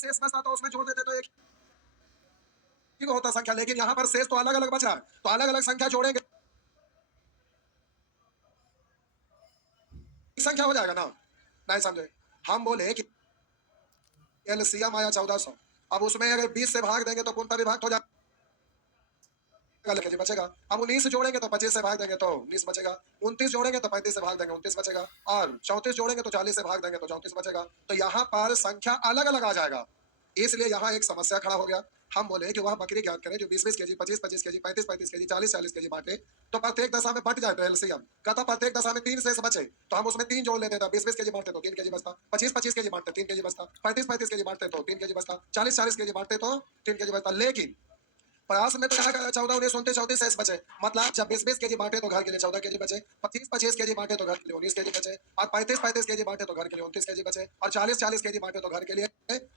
शेष बचता तो उसमें जोड़ देते तो एक ही को होता संख्या, लेकिन यहाँ पर शेष तो अलग अलग बच रहा है, तो अलग अलग संख्या जोड़ेंगे संख्या हो जाएगा ना। नहीं समझे, हम बोले कि एलसीएम आया 1400, अब उसमें अगर 20 से भाग देंगे तो पूर्णतः विभाक्त हो जाएगा, लेकिन बचेगा। अब 19 जोड़ेंगे तो 25 से भाग देंगे तो 19 बचेगा, 29 जोड़ेंगे तो 35 से भाग देंगे 29 बचेगा, और 34 जोड़ेंगे तो 40 से भाग देंगे तो 34 बचेगा। तो यहाँ पर संख्या अलग अलग आ जाएगा, इसलिए यहाँ एक समस्या खड़ा हो गया। हम बोले कि वह बकरी ज्ञात करें जो 20-20 केजी, 25-25 केजी, 35-35 केजी, 40-40 केजी बांटे, तो प्रत्येक दशा में बट जाए तो एलसीएम कहता प्रत्येक दशा में 3 शेष बचे, तो हम उसमें 3 जोड़ लेते थे। 20-20 केजी बांटते तो 3 केजी बचता, 25-25 केजी बांटते 3 केजी बचता, 35-35 केजी बांटते तो 3 केजी बचता, 40-40 केजी बांटते तो 3 केजी बचता। लेकिन प्रयास में तो यहाँ 14-19-29-34 शेष बचे, मतलब जब 20-20 केजी बांटे तो घर के लिए 14 केजी बचे, 25-25 केजी बांटे तो घर के लिए 19 केजी बचे, और 35-35 केजी बांटे तो घर के लिए 29 केजी बचे, और 40-40 केजी बांटे तो घर के लिए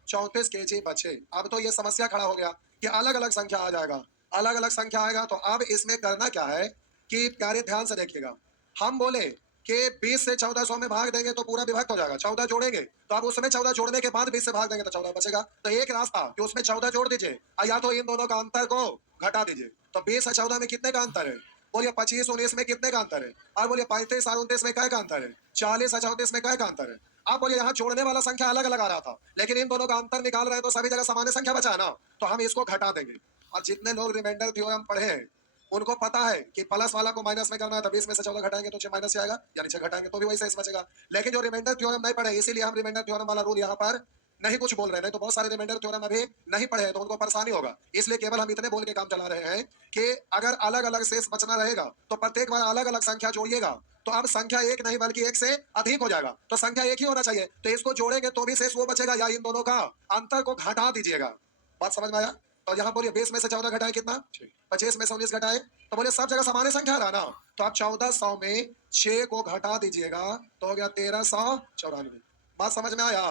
34 केजी बचे। अब तो ये समस्या खड़ा हो गया कि अलग अलग संख्या आ जाएगा, अलग अलग संख्या आएगा, तो अब इसमें करना क्या है कि प्यारे ध्यान से देखिएगा। हम बोले कि 20 से 1400 में भाग देंगे तो पूरा विभक्त हो जाएगा, 14 जोड़ेंगे तो अब उसमें 14 जोड़ने के बाद 20 से भाग देंगे तो 14 बचेगा। तो एक रास्ता कि उसमें 14 जोड़ दीजिए, या तो इन दोनों का अंतर को घटा दीजिए। तो 20 और 14 में कितने का अंतर है? बोलिए 25-19 में कितने का अंतर है? और बोलिए 35 और 29 में क्या का अंतर है? 40 और 34 में क्या का अंतर है? आप बोलिए यहाँ जोड़ने वाला संख्या अलग अलग आ रहा था, लेकिन इन दोनों का अंतर निकाल रहे हैं तो सभी जगह सामान्य संख्या बचा है ना, तो हम इसको घटा देंगे। और जितने लोग रिमाइंडर थ्योरम पढ़े हैं उनको पता है कि प्लस वाला को माइनस में करना है, तो 20 में से 14 घटाएंगे तो 6 माइनस से आएगा, यानी 6 घटाएंगे तो भी वही शेष बचेगा। लेकिन जो रिमाइंडर थ्योरम नहीं पढ़े, इसीलिए हम रिमाइंडर थ्योरम वाला रूल यहाँ पर नहीं कुछ बोल रहे हैं, नहीं तो बहुत सारे रिमाइंडर थ्योरम अभी नहीं पढ़े हैं तो उनको परेशानी होगा, इसलिए केवल हम इतने बोल के काम चला रहे हैं कि अगर अलग अलग शेष बचना रहेगा तो प्रत्येक बार अलग अलग संख्या जोड़िएगा, तो अब संख्या एक नहीं बल्कि एक से अधिक हो जाएगा, तो संख्या एक ही होना चाहिए, तो इसको जोड़ेंगे तो भी शेष वो बचेगा, या इन दोनों का अंतर को घटा दीजिएगा। बात समझ में आया? तो यहाँ बोलिए 20 में से 14 घटाए कितना? 25 में से 19 घटाए, तो बोले सब जगह सामान्य संख्या रहा ना, तो आप 1400 में 6 को घटा दीजिएगा तो हो गया 1394। बात समझ में आया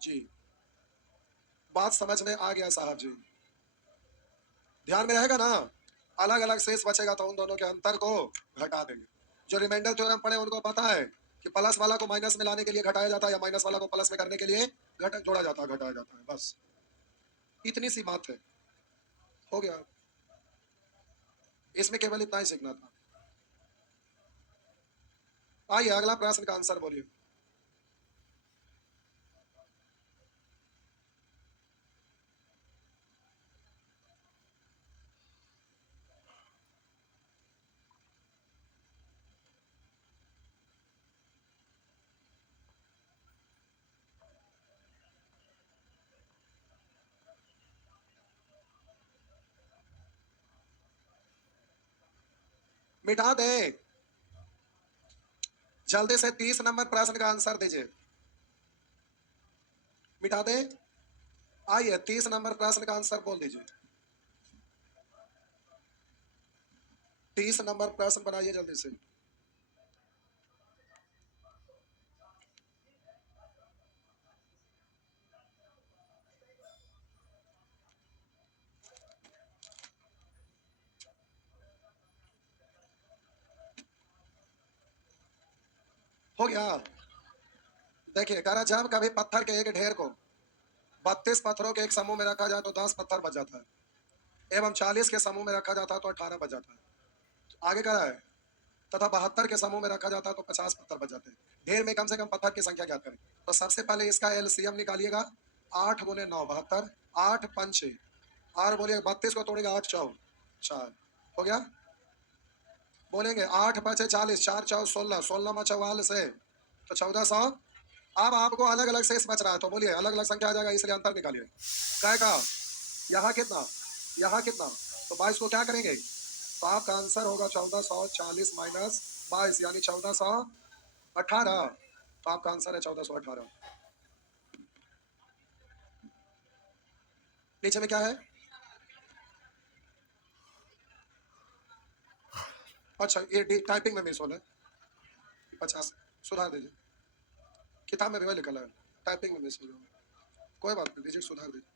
जी? बात समझ में आ गया साहब जी? ध्यान में रहेगा ना? अलग अलग शेष बचेगा तो उन दोनों के अंतर को घटा देंगे। जो रिमाइंडर थ्योरम पढ़े उनको पता है कि प्लस वाला को माइनस में लाने के लिए घटाया जाता है, या माइनस वाला को प्लस में करने के लिए जोड़ा जाता है, घटाया जाता है, बस इतनी सी बात है, हो गया। इसमें केवल इतना ही सीखना था। आइए अगला प्रश्न का आंसर बोलिए। मिटा दे जल्दी से, 30 नंबर प्रश्न का आंसर दीजिए। मिटा दे, आइए 30 नंबर प्रश्न का आंसर बोल दीजिए। 30 नंबर प्रश्न बनाइए जल्दी से। हो गया? देखिए कह रहा जब कभी पत्थर के एक ढेर को 32 पत्थरों के एक समूह में रखा जाए तो 10 पत्थर बच जाता है, एवं 40 के समूह में रखा जाता है तो 18 बच जाता है। आगे कह रहा है तथा 72 के समूह में रखा जाता है तो 50 पत्थर बच जाते हैं। ढेर में कम से कम पत्थर की संख्या ज्ञात करें। तो सबसे पहले इसका एलसीएम निकालिएगा। 8 गुने 9 72, 8 5 6, और बोलिए 32 को तोड़ेगा 8 4 4, हो गया? बोलेंगे 8 5 40, 4 4 16, 16 में 44 है तो 1400। अब आपको अलग अलग शेष बच रहा है, तो बोलिए अलग अलग संख्या आ जाएगा, इसलिए अंतर निकालिए। क्या का यहाँ कितना, यहाँ कितना, तो 22 को क्या करेंगे, तो आपका आंसर होगा 1440 माइनस 22, यानी 1418। तो आपका आंसर है 1418। नीचे में क्या है? अच्छा ये टाइपिंग में मिस हो रहा है, 50 सुधार दीजिए। किताब में भी वही लिखा है, टाइपिंग में मिस हो रहा है, कोई बात नहीं, दीजिए सुधार दीजिए।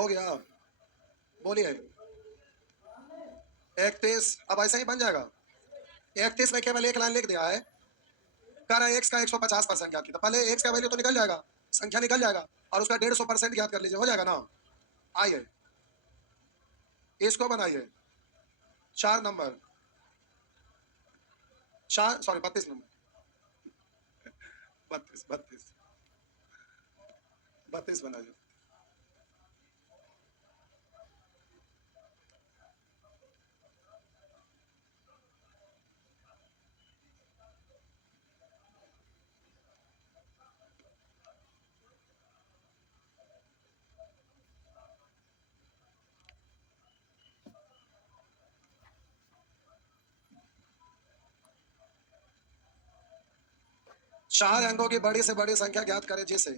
हो गया, बोलिए 31। अब ऐसा ही बन जाएगा। 31 में केवल एक लाइन लिख दिया है, कह रहा है एक्स का 150% ज्ञात कीजिए। तो पहले एक्स का वैल्यू तो निकल जाएगा, संख्या निकल जाएगा, और उसका 150% ज्ञात कर लीजिए, हो जाएगा ना। आइए इसको बनाइए, 4 नंबर, 4 सॉरी 32 नंबर, 32 32 32 बनाइए। चार अंकों की बड़ी से बड़ी संख्या ज्ञात करें जिसे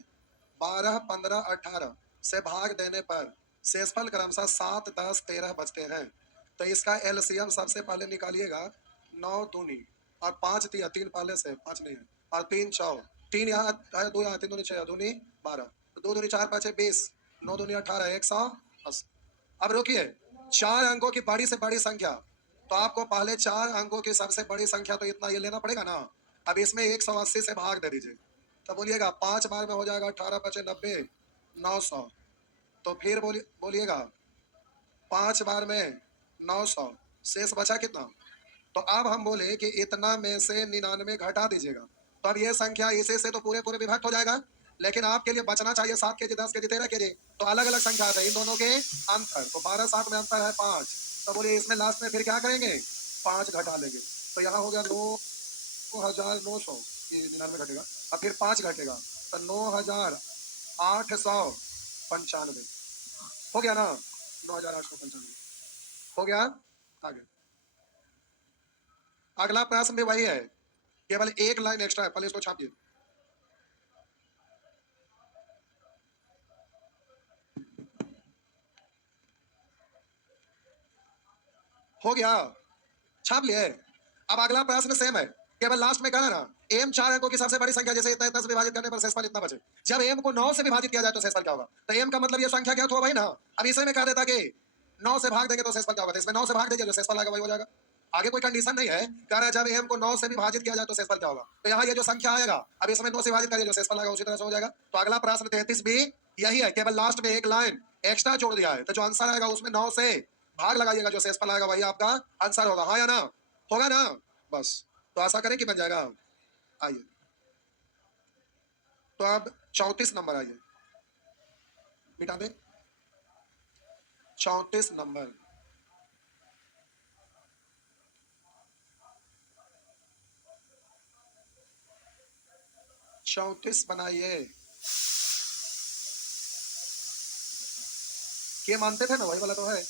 12, 15, 18 से भाग देने पर शेषफल क्रमशः 7, 10, 13 बचते हैं। तो इसका एलसीएम सबसे पहले निकालिएगा, 9 दूनी और 5 तिया, 3 पहले से 5 नहीं है, और 3 चौ, 3 यहाँ है, 2 यहाँ, 3 दूनी 6, दूनी 12, 2 दूनी 4, 5 20, 9 दूनी 18, 180। अब रुकिए, चार अंकों की बड़ी से बड़ी संख्या, तो आपको पहले चार अंकों की सबसे बड़ी संख्या तो इतना ये लेना पड़ेगा ना। अब इसमें 180 से भाग दे दीजिए, तो बोलिएगा 5 बार में हो जाएगा 18 पचे 90, 900। तो फिर बोलिएगा 5 बार में 900, शेष बचा कितना। तो अब हम बोले कि इतना में से 99 घटा दीजिएगा, तो अब ये संख्या इसे से तो पूरे पूरे विभक्त हो जाएगा, लेकिन आपके लिए बचना चाहिए 7 केजी, 10 केजी, 13 केजी। तो अलग अलग संख्या है इन दोनों के अंतर, तो 12 7 में अंतर है 5। तो बोलिए इसमें लास्ट में फिर क्या करेंगे, 5 घटा लेंगे, तो यहाँ हो गया 9,900, ये 99 घटेगा, अब फिर 5 घटेगा, तो 9,895 हो गया ना, 9,895 हो गया। आगे अगला प्रश्न भी वही है, केवल एक लाइन एक्स्ट्रा है, पहले इसको छापिए। हो गया, छाप लिए। अब अगला प्रश्न सेम है, केवल लास्ट में कहना ना, एम 4 अंकों की सबसे बड़ी संख्या जैसे इतना इतना से विभाजित करने पर शेषफल इतना बचे। जब एम को 9 से विभाजित किया जाए तो शेषफल क्या होगा, तो एम का मतलब ये संख्या क्या हुआ भाई ना। अब इसे में कह देता कि 9 से भाग देंगे तो शेषफल क्या होगा, तो इसमें 9 से भाग देंगे जो शेषफल आएगा वही हो जाएगा। आगे कोई कंडीशन नहीं है, कह रहा है जब एम को 9 से विभाजित किया जाए तो शेषफल क्या होगा, तो यहाँ ये जो संख्या आएगा, अब इसमें 9 से विभाजित करिए जो शेषफल आएगा उसी तरह से हो जाएगा। तो अगला प्रश्न 33 भी यही है, केवल लास्ट में एक लाइन एक्स्ट्रा जोड़ दिया है, तो जो आंसर आएगा उसमें 9 से भाग लगाइएगा, जो शेषफल आएगा वही आपका आंसर होगा, हाँ या ना, होगा ना। बस, तो आशा करें कि बन जाएगा। आइए तो अब 34 नंबर, आइए मिटा दे, 34 नंबर, 34 बनाइए। के मानते थे ना, वही वाला तो है।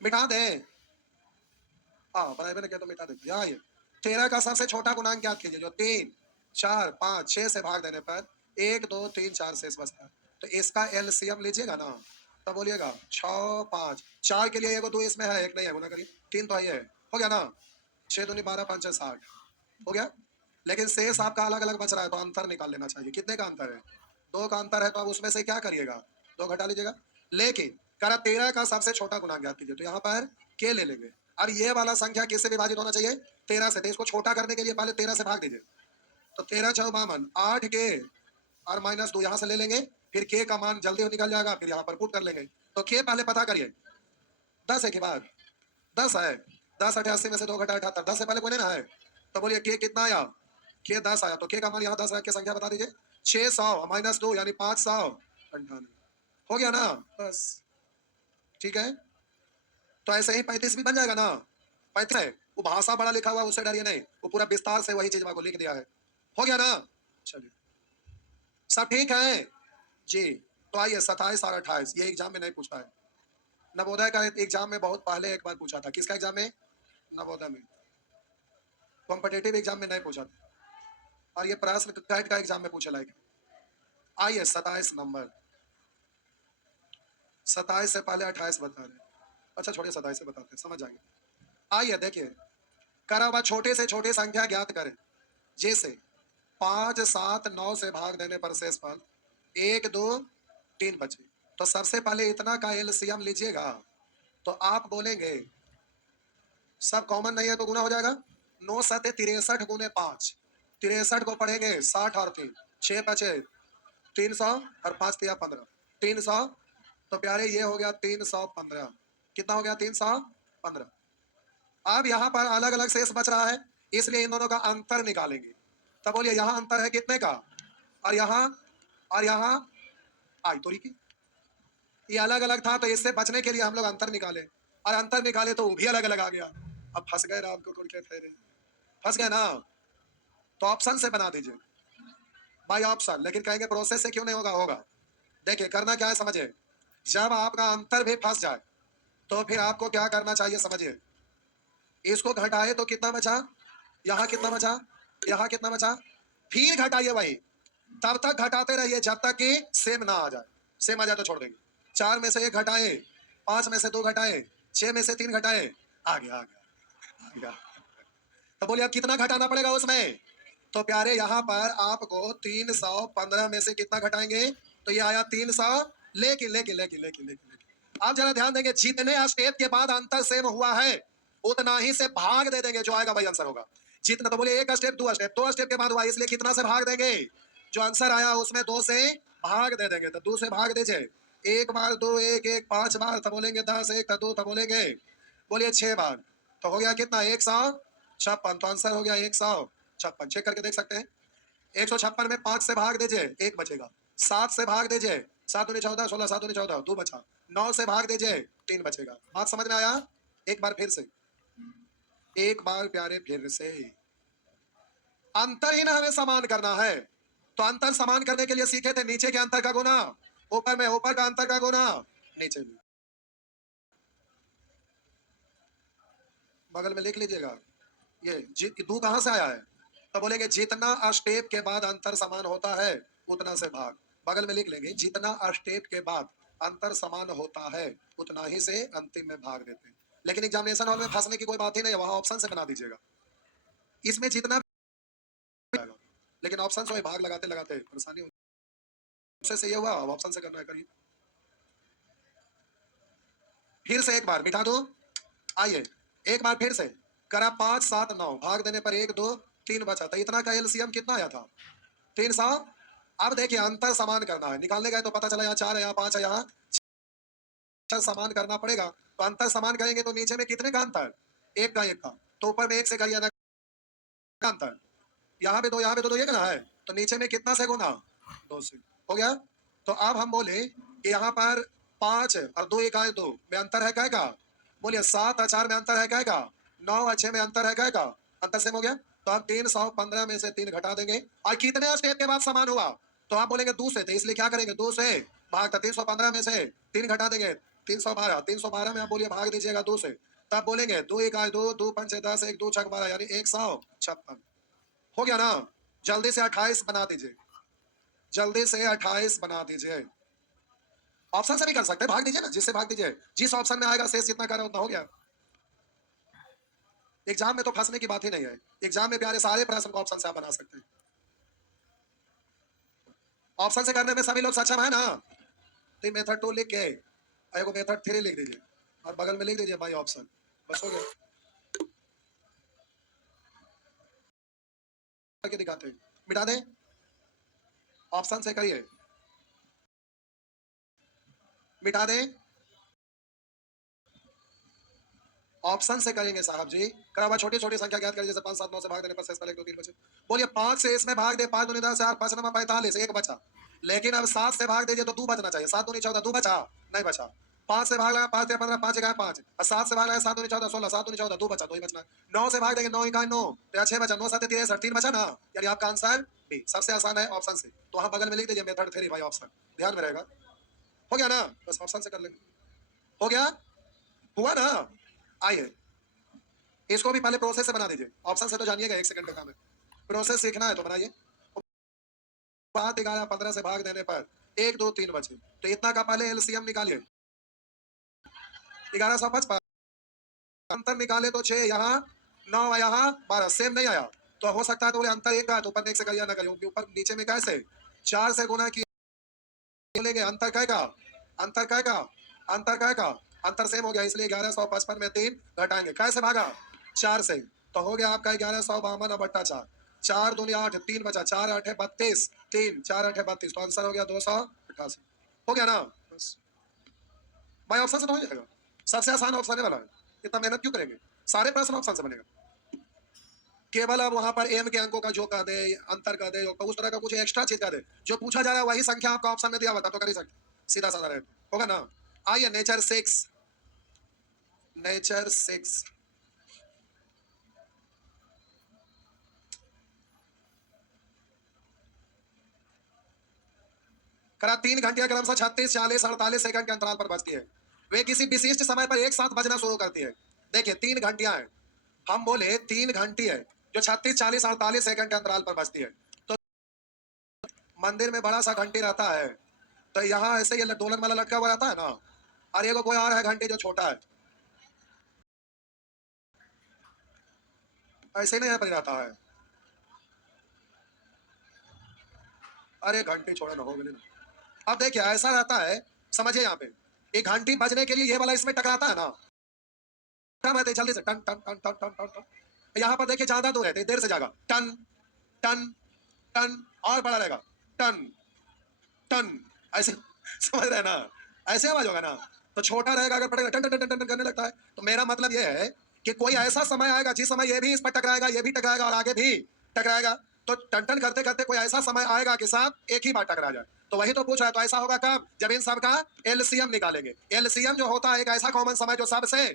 मिटा दे, हाँ बनाए मैंने क्या, तो मिटा दे। यहाँ ये 13 का सबसे छोटा गुणांक ज्ञात कीजिए, जो 3, 4, 5, 6 से भाग देने पर 1, 2, 3, 4 शेष बचता है। तो इसका एलसीएम लीजिएगा ना, तब बोलिएगा 6, 5, 4 के लिए 1 2 इसमें है, 1 नहीं है, गुना करिए, 3 तो है, हो गया ना, 6 दूनी 12, 5 6 60 हो गया। लेकिन शेष आपका अलग अलग बच रहा है, तो अंतर निकाल लेना चाहिए, कितने का अंतर है, 2 का अंतर है, तो अब उसमें से क्या करिएगा, 2 घटा लीजिएगा। लेकिन करा 13 का सबसे छोटा गुणांक ज्ञात कीजिए, तो यहाँ पर के ले लेंगे। अब ये वाला संख्या किससे विभाजित होना चाहिए, 13 से, तो इसको छोटा करने के लिए पहले 13 से भाग दीजिए, तो 13 चौ 52, 8 के और -2 यहाँ से ले लेंगे, फिर के का मान जल्दी निकल जाएगा, फिर यहाँ पर पुट कर लेंगे। तो के पहले पता करिए, 10 है के बाद 10 है, 10 88 में से 2 घटा 78, 10 से पहले कोई लेना है, तो बोलिए के कितना आया, के 10 आया, तो के का मान यहाँ 10 रख के संख्या बता दीजिए, 600 -2 यानी 598 हो गया ना, बस ठीक है। तो ऐसे ही 35 भी बन जाएगा ना, 35 है, वो भाषा बड़ा लिखा हुआ, उससे डरिए नहीं, वो पूरा विस्तार से वही चीज को लिख दिया है। हो गया ना? चलिए, सब ठीक है जी। तो आइए 27 और 28, ये एग्जाम में नहीं पूछा है। नवोदय का एग्जाम में बहुत पहले एक बार पूछा था। किसका एग्जाम में? नवोदय में। कॉम्पिटेटिव एग्जाम में नहीं पूछा था, और ये प्रश्न कैट का एग्जाम में पूछे लायक है। आइए 27 नंबर, 27 से पहले 28 बता रहे। अच्छा छोड़िए, 27 से बताते हैं, समझ जाएंगे। आइए देखिए, करा हुआ छोटे से छोटे संख्या ज्ञात करें। जैसे 5, 7, 9 से भाग देने पर शेष फल 1, 2, 3 बचे। तो सबसे पहले इतना का एलसीएम लीजिएगा, तो आप बोलेंगे, सब कॉमन नहीं है तो गुना हो जाएगा। 9 7 63 गुने 5, 63 को पढ़ेंगे 60 और 3, 6 बचे 300 और 5 तिया 15, 300। तो प्यारे ये हो गया 315। कितना हो गया? 315। अब यहाँ पर अलग अलग शेष बच रहा है, इसलिए इन दोनों का अंतर निकालेंगे। तब बोलिए यहाँ अंतर है कितने का, और यहाँ आई तोरी की, ये अलग अलग था, तो इससे बचने के लिए हम लोग अंतर निकाले, और अंतर निकाले तो वो भी अलग अलग आ गया। अब फंस गए राम को कुड़के फेरे, फंस गए ना? तो ऑप्शन से बना दीजिए बाय ऑप्शन। लेकिन कहेंगे प्रोसेस से क्यों नहीं होगा? होगा। देखिए करना क्या है समझिए, जब आपका अंतर भी फंस जाए तो फिर आपको क्या करना चाहिए समझिए। इसको घटाए तो कितना बचा, यहाँ कितना बचा, यहाँ कितना बचा, फिर घटाइए वही, तब तक घटाते रहिए जब तक कि सेम ना आ जाए। सेम आ जाए तो छोड़ देंगे। 4 में से 1 घटाए, 5 में से 2 घटाए, 6 में से 3 घटाए, आ गया आ गया आ गया। तो बोलिए अब कितना घटाना पड़ेगा उसमें? तो प्यारे यहाँ पर आपको 315 में से कितना घटाएंगे? तो ये आया 300। लेकिन लेकिन लेकिन लेकिन लेकिन आप जरा ध्यान देंगे, जितने स्टेप के बाद अंतर सेम हुआ है उतना ही से भाग दे देंगे, जो आएगा वही आंसर होगा। जितना, तो बोलिए 1 स्टेप 2 स्टेप 2 स्टेप के बाद हुआ, इसलिए कितना से भाग देंगे? जो आंसर आया उसमें 2 से भाग दे देंगे। तो 2 से भाग दीजिए, 1 बार 2 1 1, 5 बार तो बोलेंगे 10, 1 का 2 तो बोलेंगे, बोलिए 6 बार। तो हो गया कितना? 156। तो आंसर हो गया 156। चेक करके देख सकते हैं। 156 में 5 से भाग दीजिए, 1 बचेगा। 7 से भाग दीजिए, 7 दूनी 14, 16 7 दूनी 14, 2 बचा। 9 से भाग दीजिए, 3 बचेगा। बात समझ में आया? एक बार फिर से, एक बार प्यारे फिर से, अंतर ही ना हमें समान करना है। तो अंतर समान करने के लिए सीखे थे नीचे के अंतर का गुना ऊपर में, ऊपर का अंतर का गुना नीचे में। बगल में लिख लीजिएगा, ये दू कहां से आया है? तो बोलेंगे जितना स्टेप के बाद अंतर समान होता है उतना से भाग। बगल में लिख लेंगे, जितना स्टेप के बाद अंतर समान होता है उतना ही से अंतिम में भाग देते हैं। लेकिन एग्जामिनेशन हॉल में फंसने की कोई बात ही नहीं है, वहां ऑप्शन से बना दीजिएगा। इसमें जितना भी आएगा, लेकिन ऑप्शन से भाग लगाते लगाते परेशानी हो। से ये हुआ, अब ऑप्शन से करना है, करिए फिर से एक बार बिठा दो। आइए एक बार फिर से करा, 5 7 9 भाग देने पर 1 2 3 बचा, तो इतना का एलसीएम कितना आया था? 300। अब देखिए अंतर समान करना है, निकालने गए तो पता चला यहाँ 4 है, यहाँ 5 है, यहाँ 6 समान करना पड़ेगा। तो अंतर समान करेंगे तो नीचे में कितने का अंतर? 1 का 1 का, तो ऊपर में 1 से करिए ना का अंतर, यहाँ पे 2 यहाँ पे 2 ये करना है, तो नीचे में कितना से गुना? 2 से। हो गया। तो अब हम बोले कि यहाँ पर 5 और 2 1 2 में अंतर है क्या का? बोलिए 7 और 4 में अंतर है क्या का? 9 और 6 में अंतर है क्या का? अंतर सेम हो गया। तो आप 315 में से 3 घटा देंगे, और कितने स्टेप के बाद समान हुआ? तो आप बोलेंगे 2 से, तो इसलिए क्या करेंगे? 2 से भाग, 315 में से 3 घटा देंगे, 312। 312 में आप बोलिए भाग दीजिएगा 2 से, तब बोलेंगे 2 1 2 2 5 10 1 2 6 12, यानी 156। हो गया ना? जल्दी से 28 बना दीजिए, जल्दी से 28 बना दीजिए। ऑप्शन से भी कर सकते हैं, भाग दीजिए ना, जिससे भाग दीजिए, जिस ऑप्शन में आएगा शेष जितना करे उतना हो गया। एग्जाम में तो फंसने की बात ही नहीं है, एग्जाम में प्यारे सारे प्रश्न को ऑप्शन से आप बना सकते हैं। ऑप्शन से करने में सभी लोग सक्षम है ना? तो मेथड 2 लिख के एगो मेथड 3 लिख दीजिए, और बगल में लिख दीजिए बाई ऑप्शन, बस हो गया। करके दिखाते हैं, मिटा दें, ऑप्शन से करिए, मिटा दें, ऑप्शन से करेंगे साहब जी। करा छोटी छोटी संख्या ज्ञात करें, जैसे 5 7 9 से भाग देने पर शेष फल 1 2 3 बचे। बोलिए 5 से इसमें भाग दे, 5 दूनी 10 4 5 9 45, 1 बचा। लेकिन अब 7 से भाग दीजिए तो 2 बचना चाहिए, 7 दूनी 14, 2 बचा नहीं बचा। 5 से भाग लगा 5 या 15 5 1 5 और 7 से भाग लगा 7 दूनी 14 16 7 दूनी 14 2 बचा 2 ही बचना। 9 से भाग देंगे 9 1 9 तो या 6 बचा 9 7 13 3 बचा ना, यानी आपका आंसर बी सबसे आसान है ऑप्शन से। तो वहां बगल में लिख दीजिए मेथड 3 भाई ऑप्शन, ध्यान में रहेगा। हो गया ना, बस ऑप्शन से कर लेंगे। हो गया, हुआ ना। आइए इसको भी पहले प्रोसेस से बना दीजिए, ऑप्शन से तो जानिएगा 1 सेकंड का काम है, प्रोसेस सीखना है तो बनाइए। 7 11 15 से भाग देने पर 1 2 3 बचे, तो इतना का पहले एलसीएम निकालिए। 1155 अंतर निकाले तो 6 यहाँ 9 यहाँ 12 सेम नहीं आया, तो हो सकता है तो बोले अंतर 1 का तो ऊपर 1 से करिए ना करिए, ऊपर नीचे में कैसे 4 से गुना किए लेंगे, अंतर काय का अंतर काय का अंतर काय का अंतर सेम हो गया, इसलिए 1155 में 3 घटाएंगे, कैसे भागा 4 से, तो हो गया आपका 1152 बट्टा 4, 4 दूनी 8 3 बचा 4 8 है 32 3 4 8 है 32, तो आंसर हो गया 288। हो गया ना, बस भाई ऑप्शन से तो हो जाएगा, सबसे आसान ऑप्शन है वाला है, इतना मेहनत क्यों करेंगे, सारे प्रश्न ऑप्शन से बनेगा। केवल अब वहां पर एम के अंकों का जो कर दे, अंतर कर दे, उस तरह का कुछ एक्स्ट्रा चीज कर दे, जो पूछा जा रहा है वही संख्या आपका ऑप्शन में दिया हुआ था तो कर ही सकते, सीधा साधा रहे, होगा ना। आइए नेचर 6 करा 3 घंटिया क्रमशः 36 40 48 सेकंड के अंतराल पर बजती है, वे किसी विशिष्ट समय पर एक साथ बजना शुरू करती है। देखिए 3 घंटियां हैं, हम बोले 3 घंटी है जो 36 40 48 सेकंड के अंतराल पर बजती है, तो मंदिर में बड़ा सा घंटी रहता है, तो यहाँ ऐसे ये दोलन वाला लटका हुआ रहता है ना, और ये कोई और है घंटी जो छोटा है, ऐसे नहीं पर रहता है। अरे घंटी छोड़े ना, हो गए ना। अब देखिए ऐसा रहता है, समझिए यहाँ पे एक घंटी बजने के लिए ये वाला इसमें टकराता है ना, जल्दी से टन टन टन टन टन टन टन। यहाँ पर देखिए ज्यादा दूर है, देर से जाएगा टन टन टन, और बड़ा रहेगा टन टन, ऐसे समझ रहे हैं ना, ऐसे आवाज होगा ना, तो छोटा रहेगा अगर पड़ेगा टन टन टन टन करने लगता है, तो मेरा मतलब ये है कि कोई ऐसा समय आएगा जिस समय ये भी इस पर टकराएगा, ये भी टकराएगा और आगे भी टकराएगा, तो टन टन करते करते कोई ऐसा समय आएगा कि साथ एक ही बार टकरा जाए, तो वही तो पूछ रहा है, तो ऐसा होगा कब, जब इन सब का एलसीएम निकालेंगे। एलसीएम जो होता है एक ऐसा कॉमन समय जो सबसे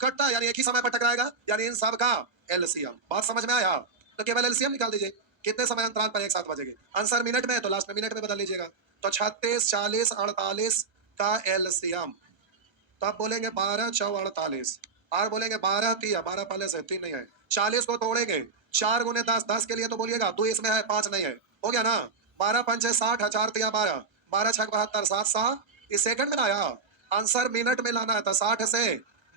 कटता है, यानी एक ही समय पर टकराएगा, यानी इन सब का एलसीएम। बात समझ में आया, तो केवल एलसीएम निकाल दीजिए, कितने समय अंतराल पर एक साथ बजेगी, आंसर मिनट में है तो लास्ट में मिनट में बदल लीजिएगा, तो 36 40 48 का एलसीएम, तो आप बोलेंगे 12 4 48, और बोलेंगे 12 3 12 पहले से 3 नहीं है, 40 को तोड़ेंगे 4 गुने 10 10 के लिए तो बोलिएगा 2 इसमें है 5 नहीं है, हो गया ना, 12 5 60 4 3 12 12 6 72 7 7 इस सेकंड में आया, आंसर मिनट में लाना है, तो 60 से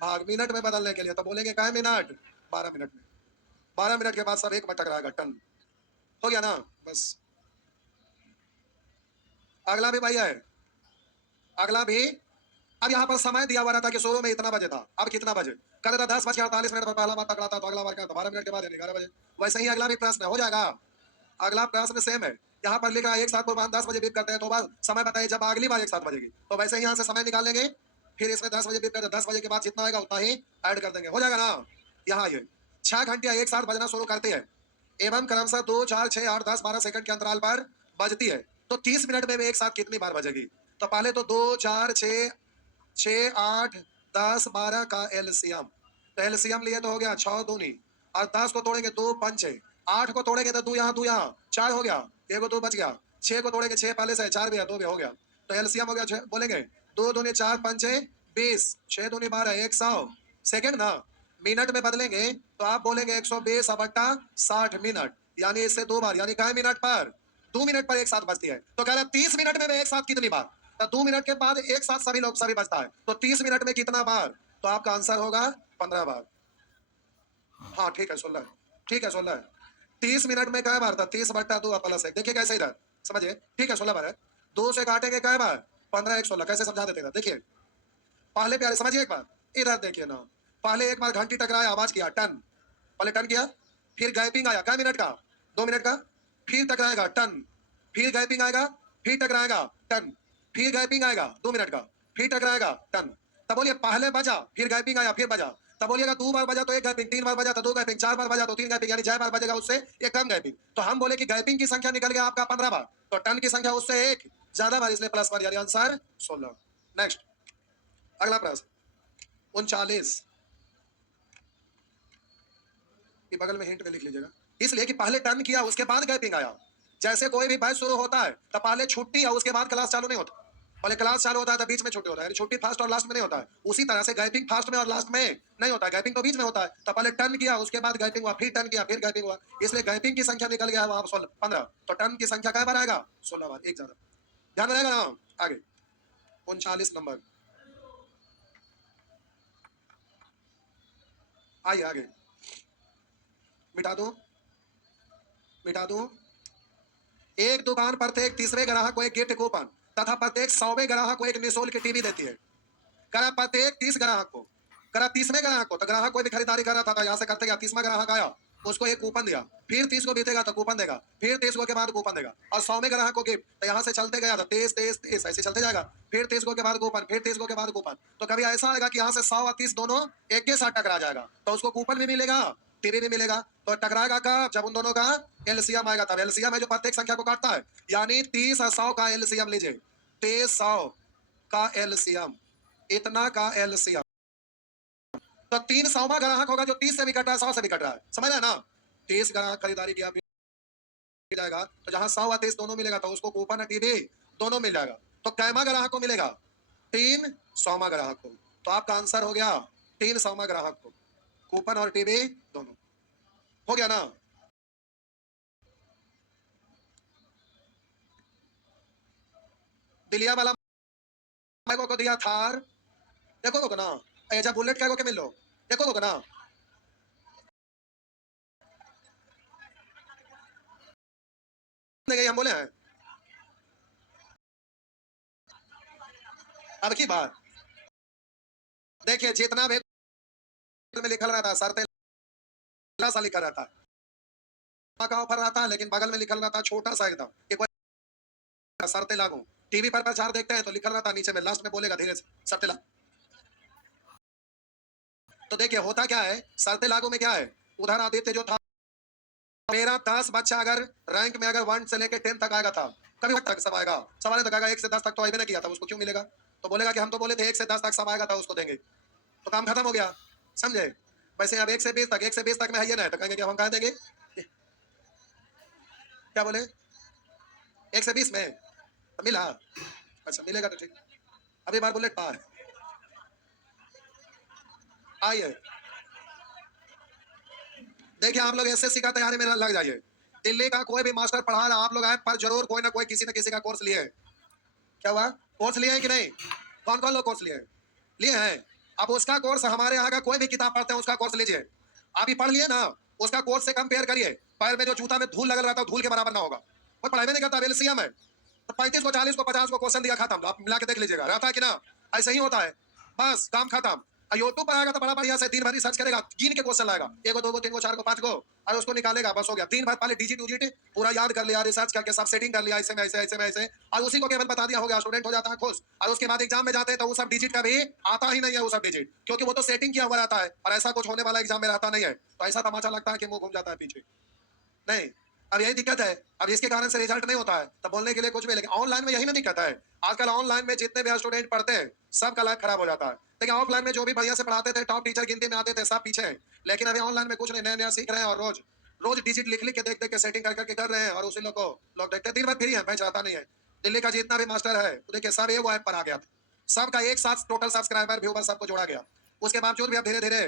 भाग मिनट में बदलने के लिए तो बोलेंगे क्या मिनट 12 मिनट में, 12 मिनट के बाद सब एक में टकराएगा टन, हो गया ना, बस। अगला भी भाई है, अगला भी, अब यहाँ पर समय दिया हुआ था कि शुरू में इतना बजे था, अब कितना बजे, कहते था 10 बज के 48 मिनट पर पहला बार टकरा था, तो अगला बार क्या था 12 मिनट के बाद 11 बजे, वैसे ही अगला भी प्रश्न हो जाएगा, अगला प्रश्न सेम है, यहाँ पर लिख रहा है एक साथ पूर्वान्ह 10 बजे बीत करते हैं, तो बस समय बताइए जब अगली बार एक साथ बजेगी, तो वैसे ही यहाँ से समय निकाल लेंगे, फिर इसमें 10 बजे बीत करते 10 बजे के बाद जितना आएगा उतना ही ऐड कर देंगे, हो जाएगा ना। यहाँ ये 6 घंटियां एक साथ बजना शुरू करती है एवं क्रमशः 2 4 6 8 10 12 सेकंड के अंतराल पर बजती है, तो 30 मिनट में भी एक साथ कितनी बार बजेगी, तो पहले तो 2 4 6 6 8 10 12 का एलसीएम, तो एलसीएम लिए तो हो गया 6 दूनी, और 10 को तोड़ेंगे 2 5 6, 8 को तोड़ेंगे तो 2 यहाँ 4 हो गया, 1 को 2 बच गया, 6 को तोड़ेंगे 6 पहले से 4 भी है 2 भी हो गया, तो एलसीएम हो गया बोलेंगे 2 दूनी 4 5 6 20 6 दूनी 12 100 सेकंड ना, मिनट में बदलेंगे तो आप बोलेंगे 120 बट्टा 60 मिनट, यानी इससे 2 बार, यानी क्या मिनट पर 2 मिनट पर एक साथ बजती है, तो कह रहा 30 मिनट में एक साथ कितनी बार, तो 2 मिनट के बाद एक साथ सभी लोग सभी बजता है, तो 30 मिनट में कितना बार, तो आपका आंसर होगा 15 बार। हाँ ठीक है 16, ठीक है 16, 30 मिनट में क्या बार था 30 बट्टा 2 प्लस 1, देखिए कैसे इधर समझिए, ठीक है 16 बार है, 2 से काटेंगे क्या बार 15 1 16, कैसे समझा देते हैं देखिए, पहले प्यारे समझिए एक बार, इधर देखिए ना, पहले एक बार घंटी टकराया आवाज किया टन, पहले टन किया, फिर गैपिंग आया क्या मिनट का 2 मिनट का, फिर टकराएगा टन, फिर गैपिंग आएगा, फिर टकराएगा टन, फिर गैपिंग आएगा 2 मिनट का, फिर टकराएगा टन, तब बोलिए पहले बजा फिर गैपिंग आया फिर बजा, तब बोलिएगा 2 बार बजा तो 1 गैपिंग, 3 बार बजा तो 2 गैपिंग, 4 बार बजा तो 3 गैपिंग, यानी 6 बार बजेगा उससे एक कम गैपिंग, तो हम बोले कि गैपिंग की संख्या निकल गया आपका 15 बार, तो टन की संख्या उससे एक ज्यादा बार, इसलिए प्लस बार, यानी आंसर 16। नेक्स्ट अगला प्रश्न 39 ये बगल में हिंट में लिख लीजिएगा। इसलिए कि पहले टर्न किया उसके बाद गैपिंग आया। जैसे कोई भी बैच शुरू होता है तो पहले छुट्टी है उसके बाद क्लास चालू नहीं होता। पहले क्लास चालू होता है तो बीच में छुट्टी होता है। छुट्टी फर्स्ट और लास्ट में नहीं होता है। उसी तरह से गैपिंग फर्स्ट में और लास्ट में नहीं होता है। गैपिंग तो बीच में होता है। तो पहले टर्न किया उसके बाद गैपिंग हुआ, फिर टर्न किया फिर गैपिंग हुआ। इसलिए गैपिंग की संख्या निकल गया है वहां 15। तो टर्न की संख्या क्या बार आएगा? 16 बार, एक ज्यादा। ध्यान रहेगा ना? आगे 39 नंबर, आइए आगे। मिटा दो, मिटा दो। एक दुकान प्रत्येक तीसरे ग्राहक को एक गिफ्ट कूपन तथा प्रत्येक 100वें ग्राहक को एक निःशुल्क टीवी देती है। करा प्रत्येक 30 ग्राहक को, करा 30वें ग्राहक को, तो ग्राहक कोई भी खरीदारी कर रहा था तो यहाँ से करते गया, 30वां ग्राहक आया उसको एक कूपन दिया, फिर 30 को बीतेगा तो कूपन देगा, फिर 30 को के बाद कूपन देगा, और 100वें ग्राहक को गिफ्ट, तो यहाँ से चलते गया तो 23 23 23 ऐसे चलते जाएगा, फिर 30 को के बाद कूपन, फिर 30 को के बाद कूपन। तो कभी ऐसा आएगा कि यहाँ से 100 और 30 दोनों एक के साथ टकरा जाएगा, तो उसको कूपन भी मिलेगा टीवी भी मिलेगा। तो टकराएगा कब? जब उन दोनों का एलसीएम आएगा, तब एलसीएम है जो प्रत्येक संख्या को काटता है। यानी 30 और 100 का एलसीएम लीजिए, 23 100 का एलसीएम, इतना का एलसीएम, तो 300वां ग्राहक होगा जो 30 से भी कट रहा है 100 से भी कट रहा है। समझ रहे हैं ना? 30 ग्राहक खरीदारी किया मिल जाएगा, तो जहां 100 और 30 दोनों मिलेगा तो उसको कूपन और टीवी दोनों मिल जाएगा। तो कैमा ग्राहक को मिलेगा? 300वां ग्राहक को। तो आपका आंसर हो गया 300वां ग्राहक को कूपन और टीवी दोनों। हो गया ना? दिलिया वाला को दिया थार, देखो ना, एजा बुलेट क्या को के मिल लो, देखो ना, हम बोले हैं। अब की बात देखिए, जितना भी में लिखल रहता है शर्तें सा लिखा रहता है का ऑफर रहता है, लेकिन बगल में लिखल रहता है छोटा सा एकदम एक शर्तें लागू। टीवी पर प्रचार देखते हैं तो लिखल रहता है नीचे में, लास्ट में बोलेगा धीरे से शर्तें लागू। तो देखिए होता क्या है, शर्तें लागू में क्या है, उधर आदित्य जो था मेरा 10 बच्चा अगर रैंक में अगर 1 से लेकर 10 तक आएगा था, कभी तक सब आएगा, सवाल तक आएगा, 1 से 10 तक तो आए नहीं किया था, उसको क्यों मिलेगा? तो बोलेगा कि हम तो बोले थे 1 से 10 तक सब आएगा था उसको देंगे, तो काम खत्म हो गया। समझे? वैसे अब 1 से 20 तक, 1 से 20 तक में है ये ना, तो कहेंगे कि हम कह देंगे, क्या बोले 1 से 20 में तो मिला, अच्छा मिलेगा तो ठीक। अभी बार बुलेट पार आइए। देखिए आप लोग एसएससी का तैयारी में लग जाइए। दिल्ली का कोई भी मास्टर पढ़ा रहा, आप लोग आए पर जरूर कोई ना कोई किसी न किसी का कोर्स लिए। क्या हुआ? कोर्स लिए हैं कि नहीं? कौन कौन लोग कोर्स लिए? लिए हैं। अब उसका कोर्स, हमारे यहाँ का कोई भी किताब पढ़ते हैं उसका कोर्स लीजिए। अभी पढ़ लिए ना, उसका कोर्स से कंपेयर करिए। पैर में जो जूता में धूल लग रहा था धूल के बराबर ना होगा। कोई पढ़ाई में नहीं करता, एलसीएम है। तो 35 को 40 को 50 को क्वेश्चन दिया खत्म, आप मिला के देख लीजिएगा, रहता है कि ना? ऐसे ही होता है, बस काम खत्म। यूट्यूब पर आएगा तो बड़ा बढ़िया से दिन भर सर्च करेगा, गिन के क्वेश्चन लाएगा, 1 2 3 4 5 और उसको निकालेगा, बस हो गया। दिन भर पहले डिजिट उजिट पूरा याद कर लिया, रिसर्च करके सब सेटिंग कर लिया, ऐसे में ऐसे ऐसे में ऐसे, और उसी को केवल बता दिया, हो गया, स्टूडेंट हो जाता है खुश। और उसके बाद एग्जाम में जाते हैं तो वो सब डिजिट का भी आता ही नहीं है, वो सब डिजिट, क्योंकि वो तो सेटिंग किया हुआ रहता है, और ऐसा कुछ होने वाला एग्जाम में रहता नहीं है। तो ऐसा तमाचा लगता है कि मुंह घूम जाता है पीछे। नहीं, अब यही दिक्कत है। अब इसके कारण से रिजल्ट नहीं होता है, तो बोलने के लिए कुछ भी, लेकिन ऑनलाइन में यही ना दिक्कत है। आजकल ऑनलाइन में जितने भी स्टूडेंट पढ़ते हैं सबका लाइफ खराब हो जाता है। लेकिन ऑफलाइन में जो भी बढ़िया से पढ़ाते थे, टॉप टीचर गिनती में आते थे, सब पीछे हैं। लेकिन अभी ऑनलाइन में कुछ नहीं, नया नया सीख रहे हैं, और रोज रोज डिजिट लिख लिख के देख देख के सेटिंग कर करके कर रहे हैं, और उसी लोग को लोग देखते हैं। दिन भर फ्री है, मैच आता नहीं है। दिल्ली का जितना भी मास्टर है तो देखिए सब ये वो ऐप पर आ गया, सबका एक साथ टोटल सब्सक्राइबर व्यूवर सबको जोड़ा गया। उसके बावजूद भी अब धीरे धीरे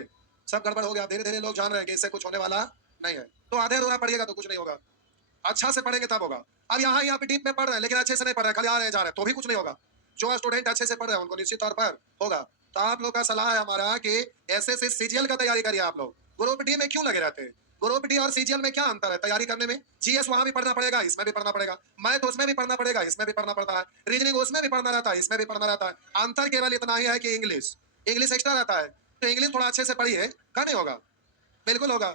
सब गड़बड़ हो गया। धीरे धीरे लोग जान रहे हैं कि इससे कुछ होने वाला नहीं है। तो आधे अधूरा पढ़िएगा तो कुछ नहीं होगा, अच्छा से पढ़ेंगे तब होगा। अब यहाँ पे डीप में पढ़ रहे हैं लेकिन अच्छे से नहीं पढ़ रहे, खाली आ रहे जा रहे हैं, तो भी कुछ नहीं होगा। जो स्टूडेंट अच्छे से पढ़ रहे हैं उनको निश्चित तौर पर होगा। तो आप लोग का सलाह है हमारा कि एसएससी सीजीएल का तैयारी करिए। आप लोग ग्रुप डी में क्यों लगे रहते हैं? ग्रुप डी और सीजीएल में क्या अंतर है तैयारी करने में? जीएस वहां भी पढ़ना पड़ेगा, इसमें भी पढ़ना पड़ेगा, मैथ उसमें भी पढ़ना पड़ेगा, इसमें भी पढ़ना पड़ता है, रीजनिंग उसमें भी पढ़ना रहता है, इसमें भी पढ़ना रहता है। अंतर केवल इतना ही है कि इंग्लिश इंग्लिश एक्स्ट्रा रहता है। तो इंग्लिश थोड़ा अच्छे से पढ़िए, क्या नहीं होगा? बिल्कुल होगा।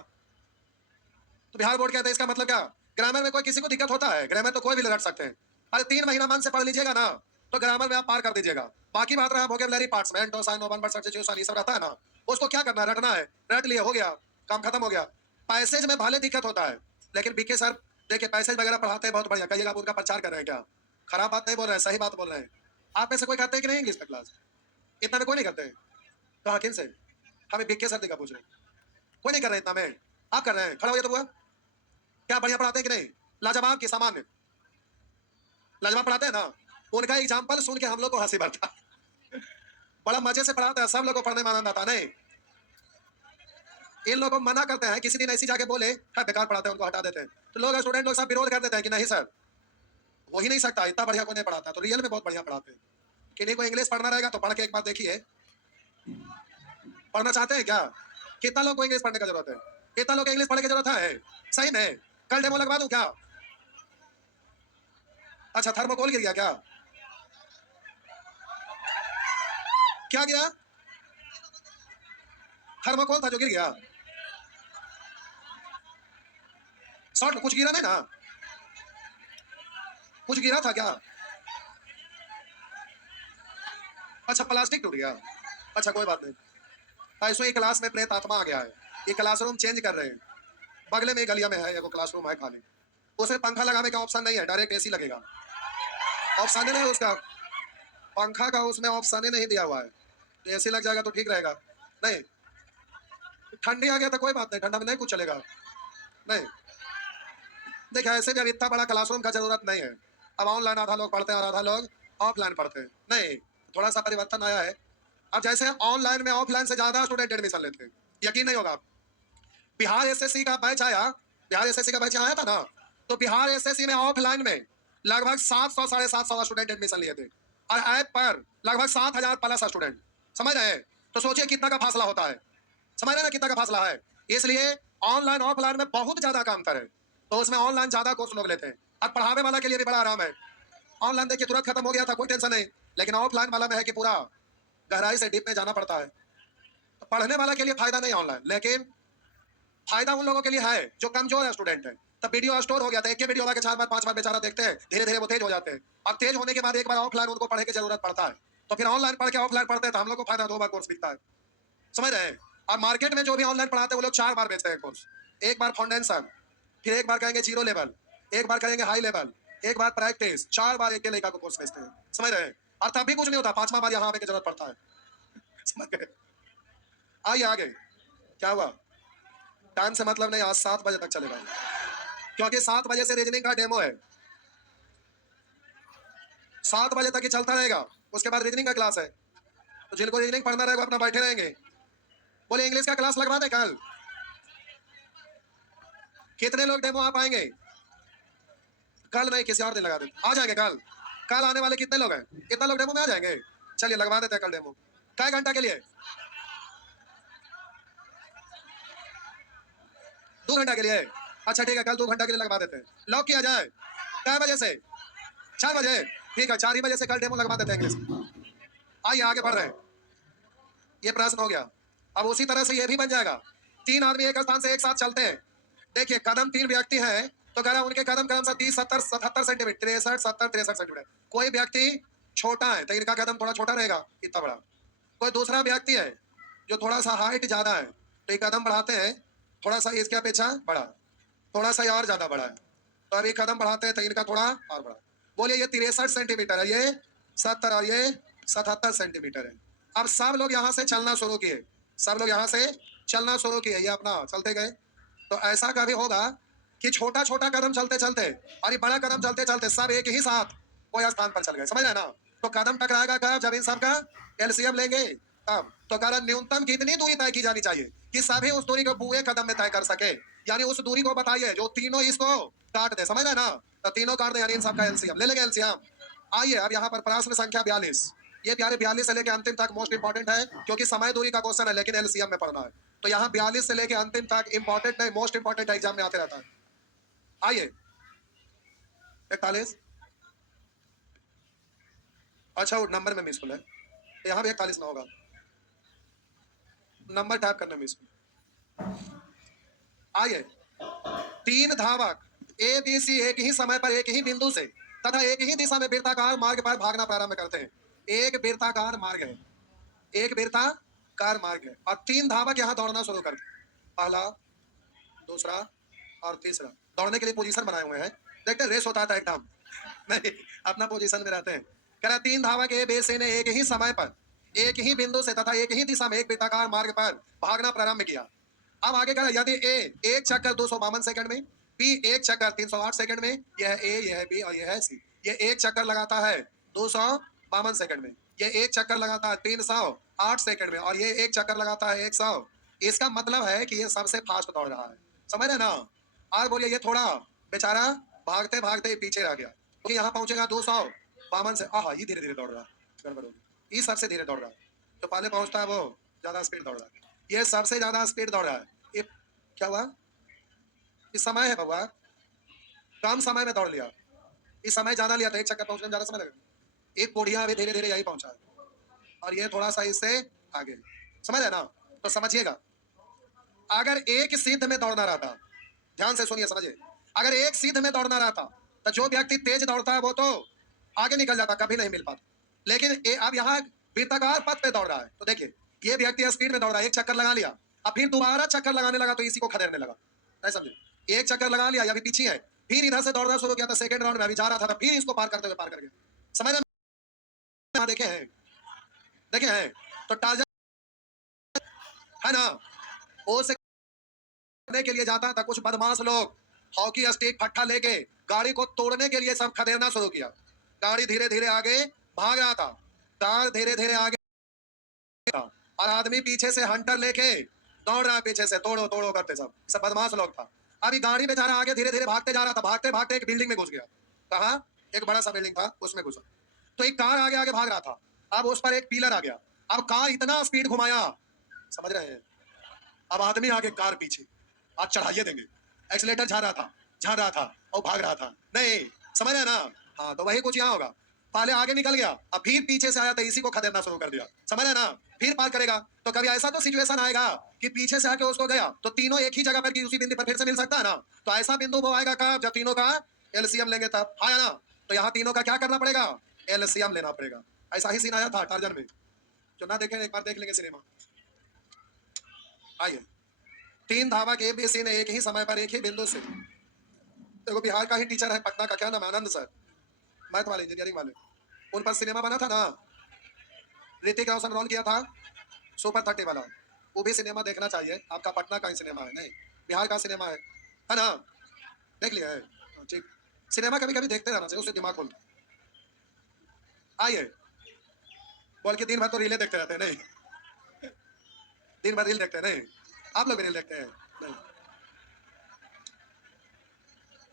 तो बिहार बोर्ड कहते हैं, इसका मतलब क्या? ग्रामर में कोई किसी को दिक्कत होता है? ग्रामर तो कोई भी रट सकते हैं। अरे 3 महीना मन से पढ़ लीजिएगा ना, तो ग्रामर में आप पार कर दीजिएगा। बाकी बात रहा वोकैबुलरी पार्ट्स में, एंटोसाइन, वन वर्ड सब्स्टिट्यूशन, ये सब रहता है ना, उसको क्या करना है? रटना है, रट लिए, हो गया, काम खत्म हो गया। पैसेज में भले दिक्कत होता है, लेकिन बीके सर देखिए पैसेज वगैरह पढ़ाते हैं बहुत बढ़िया। कहिएगा आप उनका प्रचार कर रहे हैं क्या? खराब बात नहीं बोल रहे हैं, सही बात बोल रहे हैं। आप में से कोई कहते हैं कि नहीं इंग्लिश में क्लास? इतना में कोई नहीं करते हैं। तो हाँ, किन से? हमें बीके सर्दी का पूछ रहे हैं। कोई नहीं कर रहे इतना में, आप कर रहे हैं। खड़ा हो जाए तो हुआ। क्या बढ़िया पढ़ाते हैं कि नहीं? लाजवाब की सामान्य लाजवाब पढ़ाते हैं ना। उनका एग्जाम्पल सुन के हम लोग को हंसी बढ़ता। बड़ा मजे से पढ़ाते हैं, सब लोग को पढ़ने में आनंद आता नहीं। इन लोगों को मना करते हैं, किसी दिन ऐसी जाके बोले है बेकार पढ़ाते हैं, उनको हटा देते हैं। तो लोग स्टूडेंट लोग सब विरोध कर देते हैं कि नहीं सर, हो ही नहीं सकता, इतना बढ़िया को नहीं पढ़ाता। तो रियल में बहुत बढ़िया पढ़ाते हैं। किन्हीं को इंग्लिश पढ़ना रहेगा तो पढ़ के एक बार देखिए। पढ़ना चाहते हैं क्या? कितना लोग को इंग्लिश पढ़ने की जरूरत है? कितना लोग इंग्लिश पढ़ने की जरूरत है? सही में कल डेमो लगवा दूं क्या? अच्छा, थर्मोकोल गिर गया क्या? क्या गिरा? थर्मोकोल था जो गिर गया। शॉर्ट कुछ गिरा नहीं ना? कुछ गिरा था क्या? अच्छा, प्लास्टिक टूट गया। अच्छा, कोई बात नहीं। इसमें क्लास में प्रेत आत्मा आ गया है। ये क्लासरूम चेंज कर रहे हैं। बगले में गलिया में है एक क्लासरूम है खाली। उसमें पंखा लगाने का ऑप्शन नहीं है, डायरेक्ट एसी लगेगा। ऑप्शन नहीं है उसका, पंखा का उसमें ऑप्शन ही नहीं दिया हुआ है। तो एसी लग जाएगा तो ठीक रहेगा। नहीं, ठंडी आ गया तो कोई बात नहीं, ठंडा में नहीं कुछ चलेगा। नहीं, देखिए ऐसे भी अब इतना बड़ा क्लासरूम का जरूरत नहीं है। अब ऑनलाइन आधा लोग पढ़ते हैं और आधा लोग ऑफलाइन पढ़ते हैं। नहीं, थोड़ा सा परिवर्तन आया है। अब जैसे ऑनलाइन में ऑफलाइन से ज्यादा स्टूडेंट एडमिशन लेते हैं, यकीन नहीं होगा आप। बिहार एसएससी का बैच आया, बिहार एसएससी का बैच आया था ना, तो बिहार एसएससी में ऑफलाइन में लगभग 700 750 स्टूडेंट एडमिशन लिए थे और ऐप पर लगभग 7000 प्लस स्टूडेंट। समझ रहे हैं? तो सोचिए कितना का फासला होता है। समझ रहे हैं ना कितना का फासला है? इसलिए ऑनलाइन ऑफलाइन में बहुत ज्यादा का अंतर है। तो उसमें ऑनलाइन ज्यादा कोर्स लोग लेते हैं और पढ़ावे वाला के लिए भी बड़ा आराम है। ऑनलाइन देखिए तुरंत खत्म हो गया था, कोई टेंशन नहीं। लेकिन ऑफलाइन वाला में है कि पूरा गहराई से डीप में जाना पड़ता है। तो पढ़ने वाला के लिए फायदा नहीं ऑनलाइन, लेकिन फायदा उन लोगों के लिए है जो कमजोर स्टूडेंट है। तब वीडियो स्टोर हो गया था, एक ही वीडियो लगा के 4 बार 5 बार बेचारा देखते हैं, धीरे धीरे वो तेज हो जाते हैं। अब तेज होने के बाद एक बार ऑफलाइन उनको पढ़ने की जरूरत पड़ता है, तो फिर ऑनलाइन पढ़ के ऑफलाइन पढ़ते हैं तो हम लोग को फायदा 2 बार कोर्स बिकता है। समझ रहे हैं? और मार्केट में जो भी ऑनलाइन पढ़ाते हैं वो लोग 4 बार बेचते हैं कोर्स। एक बार फाउंडेशन, फिर एक बार करेंगे जीरो लेवल, एक बार करेंगे हाई लेवल, एक बार प्रैक्टिस, 4 बार एक के लड़का को कोर्स बेचते हैं। समझ रहे हैं? और तब भी कुछ नहीं होता, 5वां बार यहाँ आने की जरूरत पड़ता है। समझ गए? आइए आगे। क्या हुआ? टाइम से मतलब नहीं, आज 7 बजे तक चलेगा, क्योंकि 7 बजे से रीजनिंग का डेमो है। 7 बजे तक ही चलता रहेगा, उसके बाद रीजनिंग का क्लास है। तो जिनको रीजनिंग पढ़ना रहेगा अपना बैठे रहेंगे। बोले इंग्लिश का क्लास लगवा दे कल। कितने लोग डेमो आ पाएंगे? कल नहीं, किसी और दिन लगा दे। आ जाएंगे कल? कल आने वाले कितने लोग हैं? कितना लोग डेमो में आ जाएंगे? चलिए लगवा देते हैं कल डेमो। कै घंटा के लिए? 2 घंटा के लिए? अच्छा ठीक है, कल 2 घंटा के लिए लगवा देते हैं। लॉक किया जाए? कै बजे से? 4 बजे? ठीक है, 4 ही बजे से कल डेमो लगवा देते हैं इंग्लिश। आइए आगे बढ़ रहे हैं। ये प्रश्न हो गया। अब उसी तरह से ये भी बन जाएगा। 3 आदमी एक स्थान से एक साथ चलते हैं। देखिए कदम 3 व्यक्ति हैं, तो कह रहा है उनके कदम क्रमशः 30 70 77 सेंटीमीटर, 63 70 63 सेंटीमीटर। कोई व्यक्ति छोटा है तो इनका कदम थोड़ा छोटा रहेगा, इतना बड़ा। कोई दूसरा व्यक्ति है जो थोड़ा सा हाइट ज्यादा है, तो ये कदम बढ़ाते हैं थोड़ा सा इसके अपेक्षा बड़ा, थोड़ा सा और ज्यादा बड़ा है, तो अभी कदम बढ़ाते हैं तो इनका थोड़ा और बड़ा। बोलिए ये 63 सेंटीमीटर है, ये 70 और ये 77 सेंटीमीटर है। अब सब लोग यहाँ से चलना शुरू किए, सब लोग यहाँ से चलना शुरू किए, ये अपना चलते गए। तो ऐसा कभी होगा कि छोटा छोटा कदम चलते चलते और ये बड़ा कदम चलते चलते सब एक ही साथ कोई स्थान पर चल गए। समझ रहे ना? तो कदम टकराएगा कब? जब इन सब का एलसीएम लेंगे तब। तो कारण न्यूनतम कितनी दूरी तय की जानी चाहिए कि सभी उस दूरी को पूरे कदम में तय कर सके। यानी उस दूरी को बताइए जो तीनों इसको काट दे। समझ रहे ना? तो तीनों काट दे, यानी इन सब का एलसीएम ले लेंगे, एलसीएम। आइए अब यहाँ पर प्रश्न संख्या 42। ये प्यारे 42 से लेकर अंतिम तक मोस्ट इंपॉर्टेंट है, क्योंकि समय दूरी का क्वेश्चन है लेकिन एलसीएम में पढ़ना है। तो यहाँ 42 से लेकर अंतिम तक इंपॉर्टेंट नहीं, मोस्ट इंपॉर्टेंट एग्जाम में आते रहता है। आइए 41। अच्छा वो नंबर में मिसफुल है, तो यहाँ भी 41 ना होगा, नंबर टाइप करने में मिसफुल। आइए 3 धावक ए बी सी एक ही समय पर एक ही बिंदु से तथा एक ही दिशा में वृत्ताकार मार्ग पर भागना प्रारंभ करते हैं। एक वृत्ताकार मार्ग है, एक वृत्ताकार मार्ग है और 3 धावक यहाँ दौड़ना शुरू करते हैं। पहला, दूसरा और तीसरा। दौड़ने के लिए पोजीशन बनाए हुए हैं, देखते हैं रेस होता था एकदम नहीं, अपना पोजीशन में रहते हैं। कह रहा 3 धावक ए बी सी ने एक ही समय पर एक ही बिंदु से तथा एक ही दिशा में एक वृत्ताकार मार्ग पर भागना प्रारंभ किया। अब आगे कहा यदि ए एक चक्कर 252 सेकंड में, बी एक चक्कर 308 सेकंड में, यह ए, यह बी और यह सी, ये एक चक्कर लगाता है 252 सेकंड में, ये एक चक्कर लगाता है 308 सेकंड में और ये एक चक्कर लगाता है 100। इसका मतलब है कि ये सबसे फास्ट दौड़ रहा है, समझ रहे ना। और बोलिए ये थोड़ा बेचारा भागते भागते पीछे रह गया, तो यहाँ पहुंचेगा 252 से, आहा ये धीरे धीरे दौड़ रहा है, गड़बड़ हो गई, ये सबसे धीरे दौड़ रहा है, तो पहले पहुंचता है वो ज्यादा स्पीड दौड़ रहा है, ये सबसे ज्यादा स्पीड दौड़ रहा है। ये क्या हुआ, इस समय है बउआ, कम समय में दौड़ लिया, इस समय ज्यादा लिया तो एक चक्कर पहुंचने में ज्यादा समय लगेगा। एक कोढ़िया अभी धीरे धीरे यही पहुंचा है और ये थोड़ा सा इससे आगे, समझ रहे ना। तो समझिएगा, अगर एक सीध में दौड़ना रहता, ध्यान से सुनिए समझिए, अगर एक सीध में दौड़ना रहता तो जो व्यक्ति तेज दौड़ता है वो तो आगे निकल जाता, कभी नहीं मिल पाता। लेकिन अब यहाँ वृत्ताकार पथ पे दौड़ रहा है, तो देखिए ये व्यक्ति स्पीड में दौड़ रहा है, एक चक्कर लगा लिया, अब फिर दोबारा चक्कर लगाने लगा तो इसी को खदेड़ने लगा, नहीं समझे। एक चक्कर लगा लिया, अभी पीछे है, फिर इधर से दौड़ना शुरू किया, तो सेकंड राउंड में अभी जा रहा था, फिर इसको पार करते हुए पार कर गया, समझ में। देखे हैं, देखे हैं, तो टार्जन है ना, वो से करने के लिए जाता था, कुछ बदमाश लोग हॉकी स्टिक फट्टा लेके गाड़ी को तोड़ने के लिए सब खदेड़ना शुरू किया। गाड़ी धीरे धीरे आगे भाग रहा था, कार धीरे धीरे आगे था और आदमी पीछे से हंटर लेके दौड़ रहा, पीछे से तोड़ो तोड़ो करते, सब सब बदमाश लोग था। अभी गाड़ी बेचारा आगे धीरे धीरे भागते जा रहा था, भागते भागते एक बिल्डिंग में घुस गया। कहा, एक बड़ा सा बिल्डिंग था उसमें घुसा, तो एक कार आगे आगे भाग रहा था, अब उस पर एक पिलर आ गया, अब कार इतना स्पीड घुमाया, समझ रहे हैं। अब आदमी आगे कार पीछे, आज चढ़ाइए देंगे, एक्सीलेटर झा रहा था और भाग रहा था, नहीं समझ रहे ना। हाँ तो वही कुछ यहाँ होगा, पहले आगे निकल गया, अब फिर पीछे से आया तो इसी को खदेड़ना शुरू कर दिया, समझ रहे ना। फिर पार करेगा तो कभी ऐसा तो सिचुएशन आएगा कि पीछे से आके उसको गया तो तीनों एक ही जगह पर की उसी बिंदु पर फिर से मिल सकता है ना। तो ऐसा बिंदु वो आएगा कब, जब तीनों का एलसीएम लेंगे तब, आया ना। तो यहाँ तीनों का क्या करना पड़ेगा, एलसीएम लेना पड़ेगा। ऐसा ही सीन आया था टार्जन में, जो ना देखे एक बार देख लेंगे सिनेमा। आइए, तीन धावक ए बी सी ने एक ही समय पर एक ही बिंदु से, देखो बिहार का ही टीचर है पटना का, क्या नाम है, आनंद सर, मैथ वाले इंजीनियरिंग वाले, उन पर सिनेमा बना था ना, ऋतिक रोशन रोल किया था, सुपर 30 वाला, वो भी सिनेमा देखना चाहिए, आपका पटना का ही सिनेमा है, नहीं बिहार का सिनेमा है ना, देख लिया है ठीक। सिनेमा कभी कभी देखते रहना चाहिए, उससे दिमाग खोलता। आइए, बोल के दिन भर तो रीलें देखते रहते हैं, नहीं दिन भर रील देखते हैं, नहीं आप लोग भी रील देखते हैं, नहीं।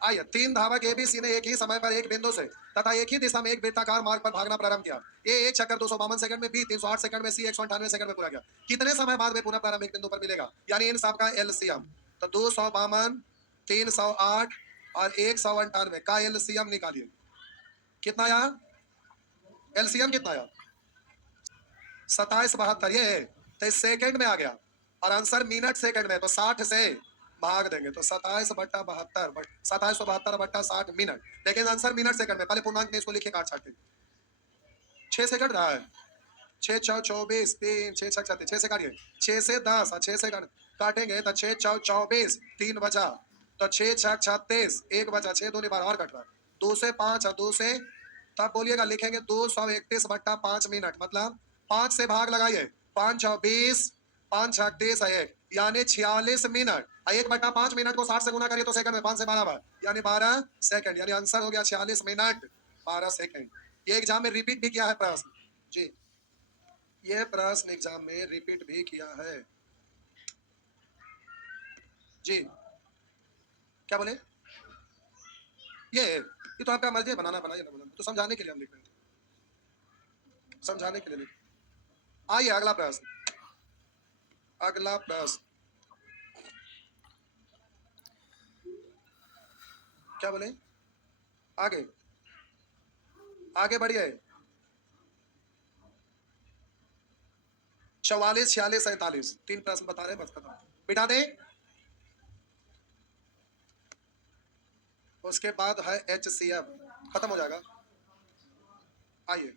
आइए, तीन धावक एबीसी ने एक ही समय पर एक बिंदु से तथा एक ही दिशा में एक वृत्ताकार मार्ग पर भागना प्रारंभ किया। ए एक चक्कर 252 सेकंड में, बी 308 सेकंड में, सी 198 सेकंड में पूरा किया। कितने समय बाद वे पुनः प्रारंभिक बिंदु पर मिलेगा, यानी इन सब का एलसीएम। तो 252, 308 और 198 का एलसीएम निकालिए, कितना आया, एलसीएम कितना आया, 2772, ये है तो इस सेकंड में आ गया और आंसर मिनट सेकंड में, तो 60 से भाग देंगे तो 27/72, 2772/60 मिनट, लेकिन आंसर मिनट सेकंड में, पहले पूर्णांक में इसको लिखिए, काट छाट 6 सेकंड रहा है, 6 4 24, 3 6 6 36, 6 से काटिए, 6 से 10 और 6 से काटेंगे तो 6 4 24, 3 बचा, तो 6 6 36, 1 बचा, 6 दूनी 12 और कट रहा है, 2 से 5 और 2 से, तब बोलिएगा लिखेंगे 231/5 मिनट, मतलब 5 से भाग लगाइए, 5 6 20, 5 6 30 है, यानी 46 मिनट, 1/5 मिनट को 60 से गुना करिए तो सेकंड में, 5 से 12 बार यानी 12 सेकंड, यानी आंसर हो गया 46 मिनट 12 सेकंड। ये एग्जाम में रिपीट भी किया है प्रश्न जी, ये प्रश्न एग्जाम में रिपीट भी किया है जी। क्या बोले, ये तो आपका मर्जी है, बनाना बनाइए ना बनाना, तो समझाने के लिए हम लिख रहे हैं, समझाने के लिए लिख। आइए अगला प्रश्न, अगला प्रश्न क्या बोले, आगे आगे बढ़िए, 44 46 47, 3 प्रश्न बता रहे हैं, बस खत्म, बिठा दे। उसके बाद है HCF, खत्म हो जाएगा। आइए,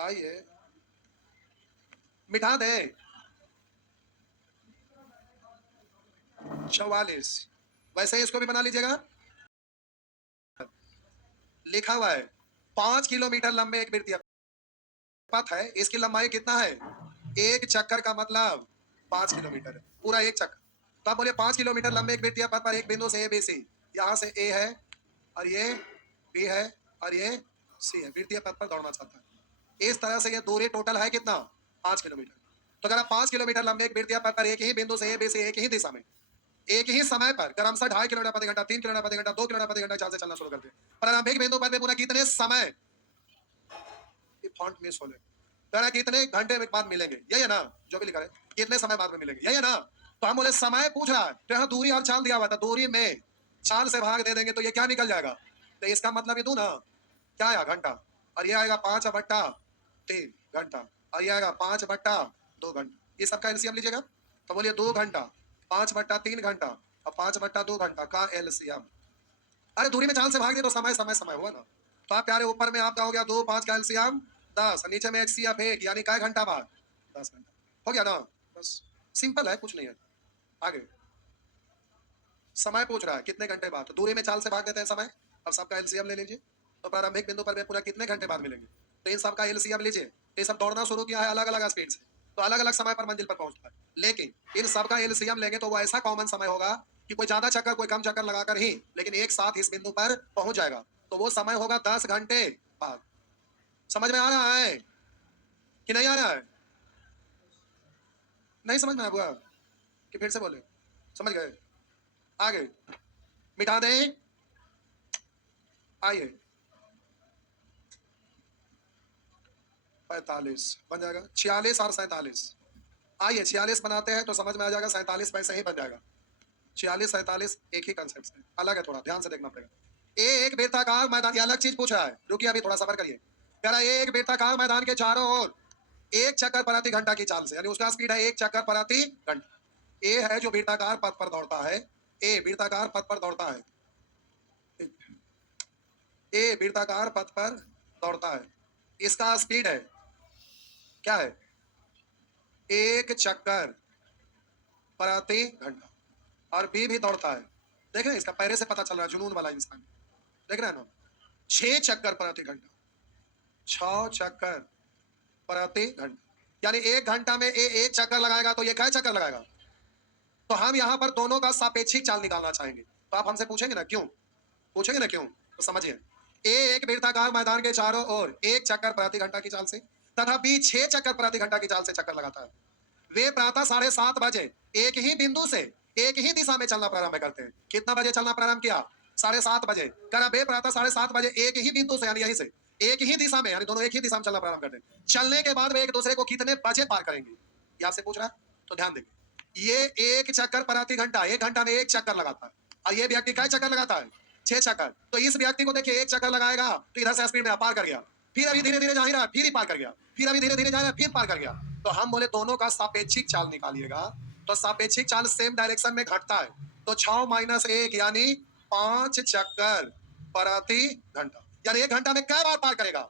आइए मिटा दे, 44, वैसे ही इसको भी बना लीजिएगा। लिखा हुआ है 5 किलोमीटर लंबे एक वृत्तीय पथ है, इसकी लंबाई कितना है? एक चक्कर का मतलब 5 किलोमीटर है, पूरा एक चक्कर। तो आप बोलिए 5 किलोमीटर लंबे एक वृत्तीय पथ पर एक बिंदु से ए बी सी, यहाँ से ए है और ये बी है और ये सी है, वृत्तीय पथ पर दौड़ना चाहता है। इस तरह से ये दूरी टोटल है कितना? 5 किलोमीटर। तो अगर आप 5 किलोमीटर लंबे एक वृत्तीय पथ पर एक ही बिंदु से ए बी सी एक ही दिशा में एक ही समय पर क्रमशः 2.5 किलोमीटर प्रति घंटा, 3 किलोमीटर प्रति घंटा, 2 किलोमीटर प्रति घंटा चाल से चलना शुरू करते हैं। प्रारंभिक बिंदु पर पुनः कितने समय, ये फॉन्ट मिस हो गया, कितने घंटे बाद मिलेंगे, यही है ना? जो भी लिखा है कितने समय बाद में मिलेंगे, यही है ना? तो हम बोले समय पूछ रहा है, तो यहाँ दूरी और चाल दिया हुआ था, दूरी में चाल से भाग दे देंगे तो ये क्या निकल जाएगा? तो इसका मतलब ये दू ना, क्या आया? घंटा। और ये आएगा 5/3 घंटा और ये आएगा 5/2 घंटा। ये सबका एलसीएम लीजिएगा तो बोलिए 2 घंटा, 5/3 घंटा और 5/2 घंटा का एलसीएम। अरे दूरी में चाल से भाग दे तो समय समय समय हुआ ना। तो आप प्यारे ऊपर में आपका हो गया 2 5 का एलसीएम 10, नीचे में एचसीएफ 1 यानी क्या घंटा बाद? 10 घंटा हो गया ना। बस सिंपल है, कुछ नहीं है। आगे समय पूछ रहा है कितने घंटे बाद, तो दूरी में चाल से भाग देते हैं समय। अब सबका एलसीएम ले लीजिए तो प्रारंभिक बिंदु पर वे पूरा कितने घंटे बाद मिलेंगे, तो इन सबका एलसीएम लीजिए। तो ये सब दौड़ना शुरू किया है अलग अलग स्पीड से, तो अलग अलग समय पर मंजिल पर पहुंचता है, लेकिन इन सबका एलसीएम लेंगे तो वो ऐसा कॉमन समय होगा कि कोई ज्यादा चक्कर कोई कम चक्कर लगाकर ही लेकिन एक साथ इस बिंदु पर पहुंच जाएगा, तो वो समय होगा 10 घंटे बाद। समझ में आ रहा है कि नहीं आ रहा है? नहीं समझ में आ बुआ कि फिर से बोले? समझ गए? आगे मिटा दें, आइए 45 बन जाएगा, 46 और 47। आइए 46 बनाते हैं तो समझ में आ जाएगा, 47 वैसे ही बन जाएगा। 46 47 एक ही कंसेप्ट है, अलग है, थोड़ा ध्यान से देखना पड़ेगा। एक वृत्ताकार मैदान, ये अलग चीज पूछा है, रुकिए अभी थोड़ा सबर करिए। कह रहा है एक वृत्ताकार मैदान के चारों ओर एक चक्कर प्रति घंटा की चाल से, यानी उसका स्पीड है एक चक्कर प्रति घंटा। ए है जो वृत्ताकार पथ पर दौड़ता है, ए वृत्ताकार पथ पर दौड़ता है, ए वृत्ताकार पथ पर दौड़ता है, इसका स्पीड है क्या है? एक चक्कर प्रति घंटा। और बी भी दौड़ता है, देख रहे हैं इसका पैरे से पता चल रहा है, जुनून वाला इंसान, देख रहे हैं ना? 6 चक्कर प्रति घंटा, 6 चक्कर प्रति घंटा, यानी एक घंटा में एक चक्कर लगाएगा तो ये क्या चक्कर लगाएगा? तो हम यहाँ पर दोनों का सापेक्षिक चाल निकालना चाहेंगे, तो आप हमसे पूछेंगे ना क्यों, पूछेंगे ना क्यों, तो समझिए। ए एक वृत्ताकार मैदान के चारों ओर एक चक्कर प्रति घंटा की चाल से तथा बी 6 चक्कर प्रति घंटा की चाल से चक्कर लगाता है। वे प्रातः 7:30 बजे एक ही बिंदु से एक ही दिशा में चलना प्रारंभ करते हैं। कितना बजे चलना प्रारंभ किया? 7:30 बजे। करा वे प्रातः 7:30 बजे एक ही बिंदु से यानी यहीं से एक ही दिशा में, यानी दोनों एक ही दिशा में चलना प्रारंभ करते हैं। चलने के बाद वे एक दूसरे को कितने बजे पार करेंगे, ये आपसे पूछ रहा है, तो ध्यान देंगे। ये एक चक्कर प्रति घंटा, एक घंटा में एक चक्कर लगाता है और ये व्यक्ति क्या चक्कर लगाता है? 6 चक्कर। तो इस व्यक्ति को देखिए एक चक्कर लगाएगा तो इधर से स्पीड में पार कर गया, फिर अभी धीरे धीरे जा ही रहा, फिर ही पार कर गया, फिर अभी धीरे धीरे जा रहा, फिर पार कर गया। तो हम बोले दोनों का सापेक्षिक चाल निकालिएगा, तो सापेक्षिक चाल सेम डायरेक्शन में घटता है, तो 6 - 1 यानी 5 चक्कर प्रति घंटा, यानी एक घंटा में क्या बार पार करेगा?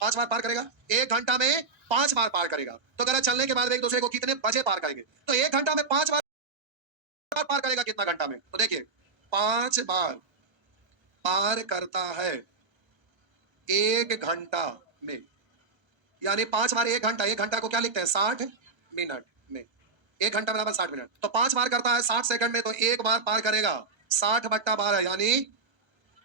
5 बार पार करेगा, एक घंटा में 5 बार पार करेगा। तो अगर चलने के बाद एक दूसरे को कितने बजे पार करेंगे, तो एक घंटा में 5 बार पार करेगा, कितना घंटा में? तो देखिए 5 बार पार करता है एक घंटा में, यानी 5 बार एक घंटा, एक घंटा को क्या लिखते हैं? 60 मिनट में, एक घंटा बराबर 60 मिनट, तो 5 बार करता है 60 सेकंड में, तो एक बार पार करेगा 60/12 यानी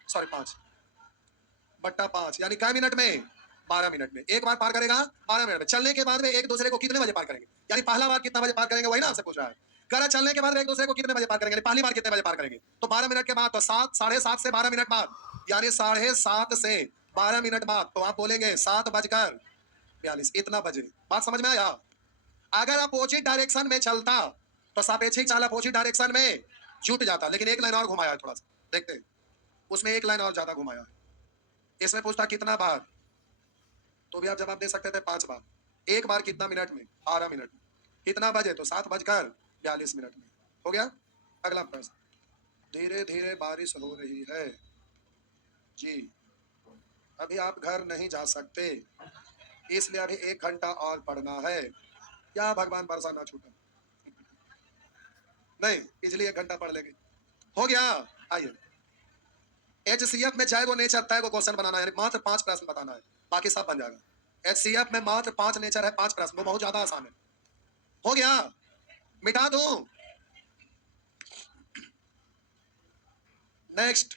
सॉरी 5/5 यानी क्या मिनट में? 12 मिनट में एक बार पार करेगा, 12 मिनट में। चलने के बाद में एक दूसरे को कितने बजे पार करेंगे, यानी पहला बार कितना बजे पार करेंगे, वही ना आपसे पूछ रहा है। कह रहा चलने के बाद एक दूसरे को कितने बजे पार करेंगे, यानी पहली बार कितने बजे पार करेंगे, तो 12 मिनट के बाद, तो 7 7:30 से 12 मिनट बाद, यानी 7:30 से 12 मिनट बाद, तो आप बोलेंगे 7:42 इतना बजे। बात समझ में आया? अगर अपोजिट डायरेक्शन में चलता तो सापेक्षिक चाल अपोजिट डायरेक्शन में जुट जाता, लेकिन एक लाइन और घुमाया है, थोड़ा सा देखते हैं, उसमें एक लाइन और ज्यादा घुमाया है। इसमें पूछता कितना बार, तो भी आप जवाब दे सकते थे 5 बार। एक बार कितना मिनट में? 12 मिनट में। कितना बजे? तो 7:42 में। हो गया। अगला प्रश्न, धीरे धीरे बारिश हो रही है जी, अभी आप घर नहीं जा सकते, इसलिए अभी 1 घंटा और पढ़ना है, क्या भगवान बरसा ना छूटा? नहीं, इसलिए 1 घंटा पढ़ लेंगे। हो गया। आइए HCF में चाहे वो नेचर तय वो क्वेश्चन बनाना है, मात्र 5 प्रश्न बताना है, बाकी सब बन जाएगा। HCF में मात्र 5 नेचर है, 5 प्रश्न, वो बहुत ज्यादा आसान है। हो गया, मिटा दूं। नेक्स्ट,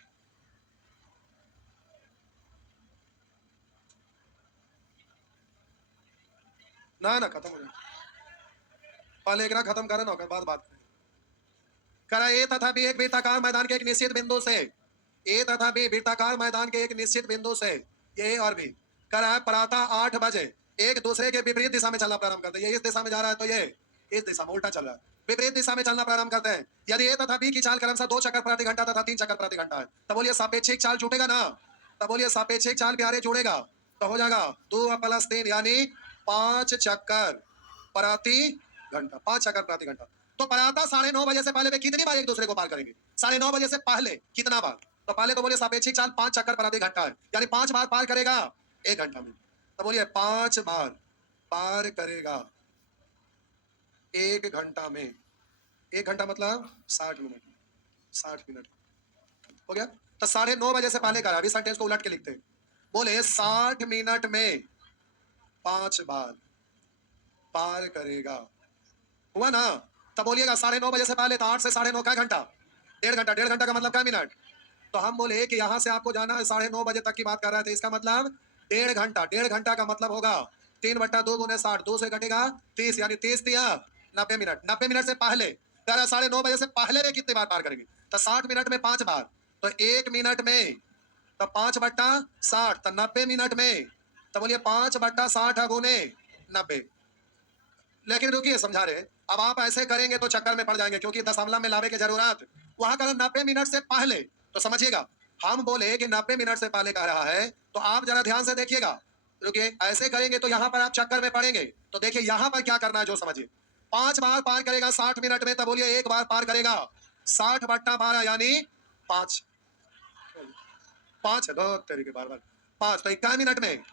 ना ना खत्म हो गया, पहले एक खत्म करे ना, बाद बात करा। ए तथा बी एक वृत्ताकार मैदान के एक निश्चित बिंदु से, ए तथा बी वृत्ताकार मैदान के एक निश्चित बिंदु से, ये और बी करा प्रातः 8 बजे एक दूसरे के विपरीत दिशा में चलना प्रारंभ करते हैं। ये इस दिशा में जा रहा है तो ये इस दिशा में उल्टा चल रहा है, विपरीत दिशा में चलना प्रारंभ करते हैं। यदि ए तथा बी की चाल क्रमशः 2 चक्कर प्रति घंटा तथा 3 चक्कर प्रति घंटा है, तब बोलिए सापेक्षिक चाल छूटेगा ना, तब बोलिए सापेक्षिक चाल प्यारे जुड़ेगा, तो हो जाएगा 2 + 3 यानी 5 चक्कर प्रति घंटा, 5 चक्कर प्रति घंटा। तो प्रातः 9:30 बजे से पहले वे कितनी बार एक दूसरे को पार करेंगे? 9:30 बजे से पहले कितना बार? तो पहले तो बोलिए सापेक्षिक चाल 5 चक्कर प्रति घंटा है, यानी 5 बार पार करेगा 1 घंटा में। तो बोलिए 5 बार पार करेगा 1 घंटा में। 1 घंटा मतलब 60 मिनट, 60 मिनट हो गया। तो 9:30 बजे से पहले करा, अभी सेंटेंस को उलट के लिखते हैं। बोले 60 मिनट में 5 बार पार करेगा, हुआ ना? तब बोलिएगा 9:30 बजे से पहले, तो 8 से 9:30 क्या घंटा? 1.5 घंटा। 1.5 घंटा का मतलब क्या मिनट? तो हम बोले कि यहाँ से आपको जाना है 9:30 बजे तक की बात कर रहे थे, इसका मतलब 1.5 घंटा। 1.5 घंटा का मतलब होगा 3/2 × 60, 2 से कटेगा 30, यानी 30 दिया 90 मिनट। 90 मिनट से पहले, 9:30 बजे से पहले वे कितने बार पार करेंगे? तो 60 मिनट में 5 बार, तो 1 मिनट में तो 5/60, तो 90 मिनट में, तो बोलिए 5/60 गुने 90। लेकिन रुकिए, समझा रहे, अब आप ऐसे करेंगे तो चक्कर में पड़ जाएंगे, क्योंकि दशमलव में लावे की जरूरत वहां कर 90 मिनट से पहले। तो समझिएगा, हम बोले कि 90 मिनट से पहले कह रहा है, तो आप जरा ध्यान से देखिएगा। रुकिए, ऐसे करेंगे तो यहाँ पर आप चक्कर में पड़ेंगे। तो देखिए यहाँ पर क्या करना है, जो समझिए। 5 बार पार करेगा 60 मिनट में, तब बोलिए 1 बार पार करेगा 60/12 यानी 5। 5 दो तरीके बार 5, तो 1 मिनट में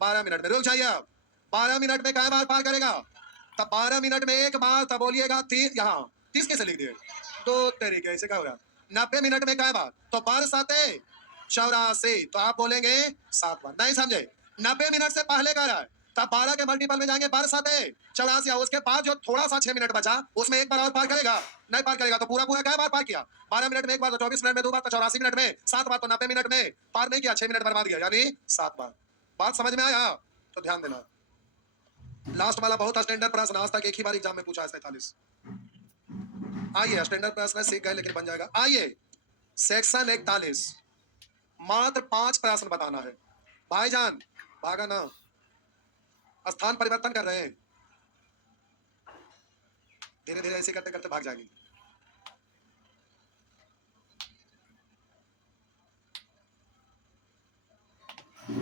12 मिनट में। रुक जाइए, आप 12 मिनट में क्या बार पार करेगा? तब 12 मिनट में 1 बार, तब बोलिएगा 30, यहाँ 30 कैसे लिख दिए? 2 तरीके से क्या होगा? 90 मिनट में क्या बार? तो पर 7 84, तो आप बोलेंगे 7 बार। नहीं समझे? 90 मिनट से पहले कह रहा है, तब 12 के मल्टीपल में जाएंगे, पर 7 84, उसके बाद जो थोड़ा सा 6 मिनट बचा, उसमें 1 बार और पार करेगा। नहीं पार करेगा तो पूरा पूरा क्या बार पार किया? 12 मिनट में 1 बार, तो 24 मिनट में 2 बार, तो 84 मिनट में 7 बार, तो 90 मिनट में पार नहीं किया, 6 मिनट बर्बाद किया, यानी 7 बार। बात समझ में आया? तो ध्यान देना। लास्ट वाला बहुत स्टैंडर्ड प्रश्न, आज तक एक ही बार एग्जाम में पूछा है 47। आइए, स्टैंडर्ड प्रश्न सीख गए लेकिन बन जाएगा। आइए सेक्शन 41, मात्र 5 प्रश्न बताना है। भाईजान भागा ना, स्थान परिवर्तन कर रहे हैं, धीरे धीरे ऐसे करते करते भाग जाएंगे।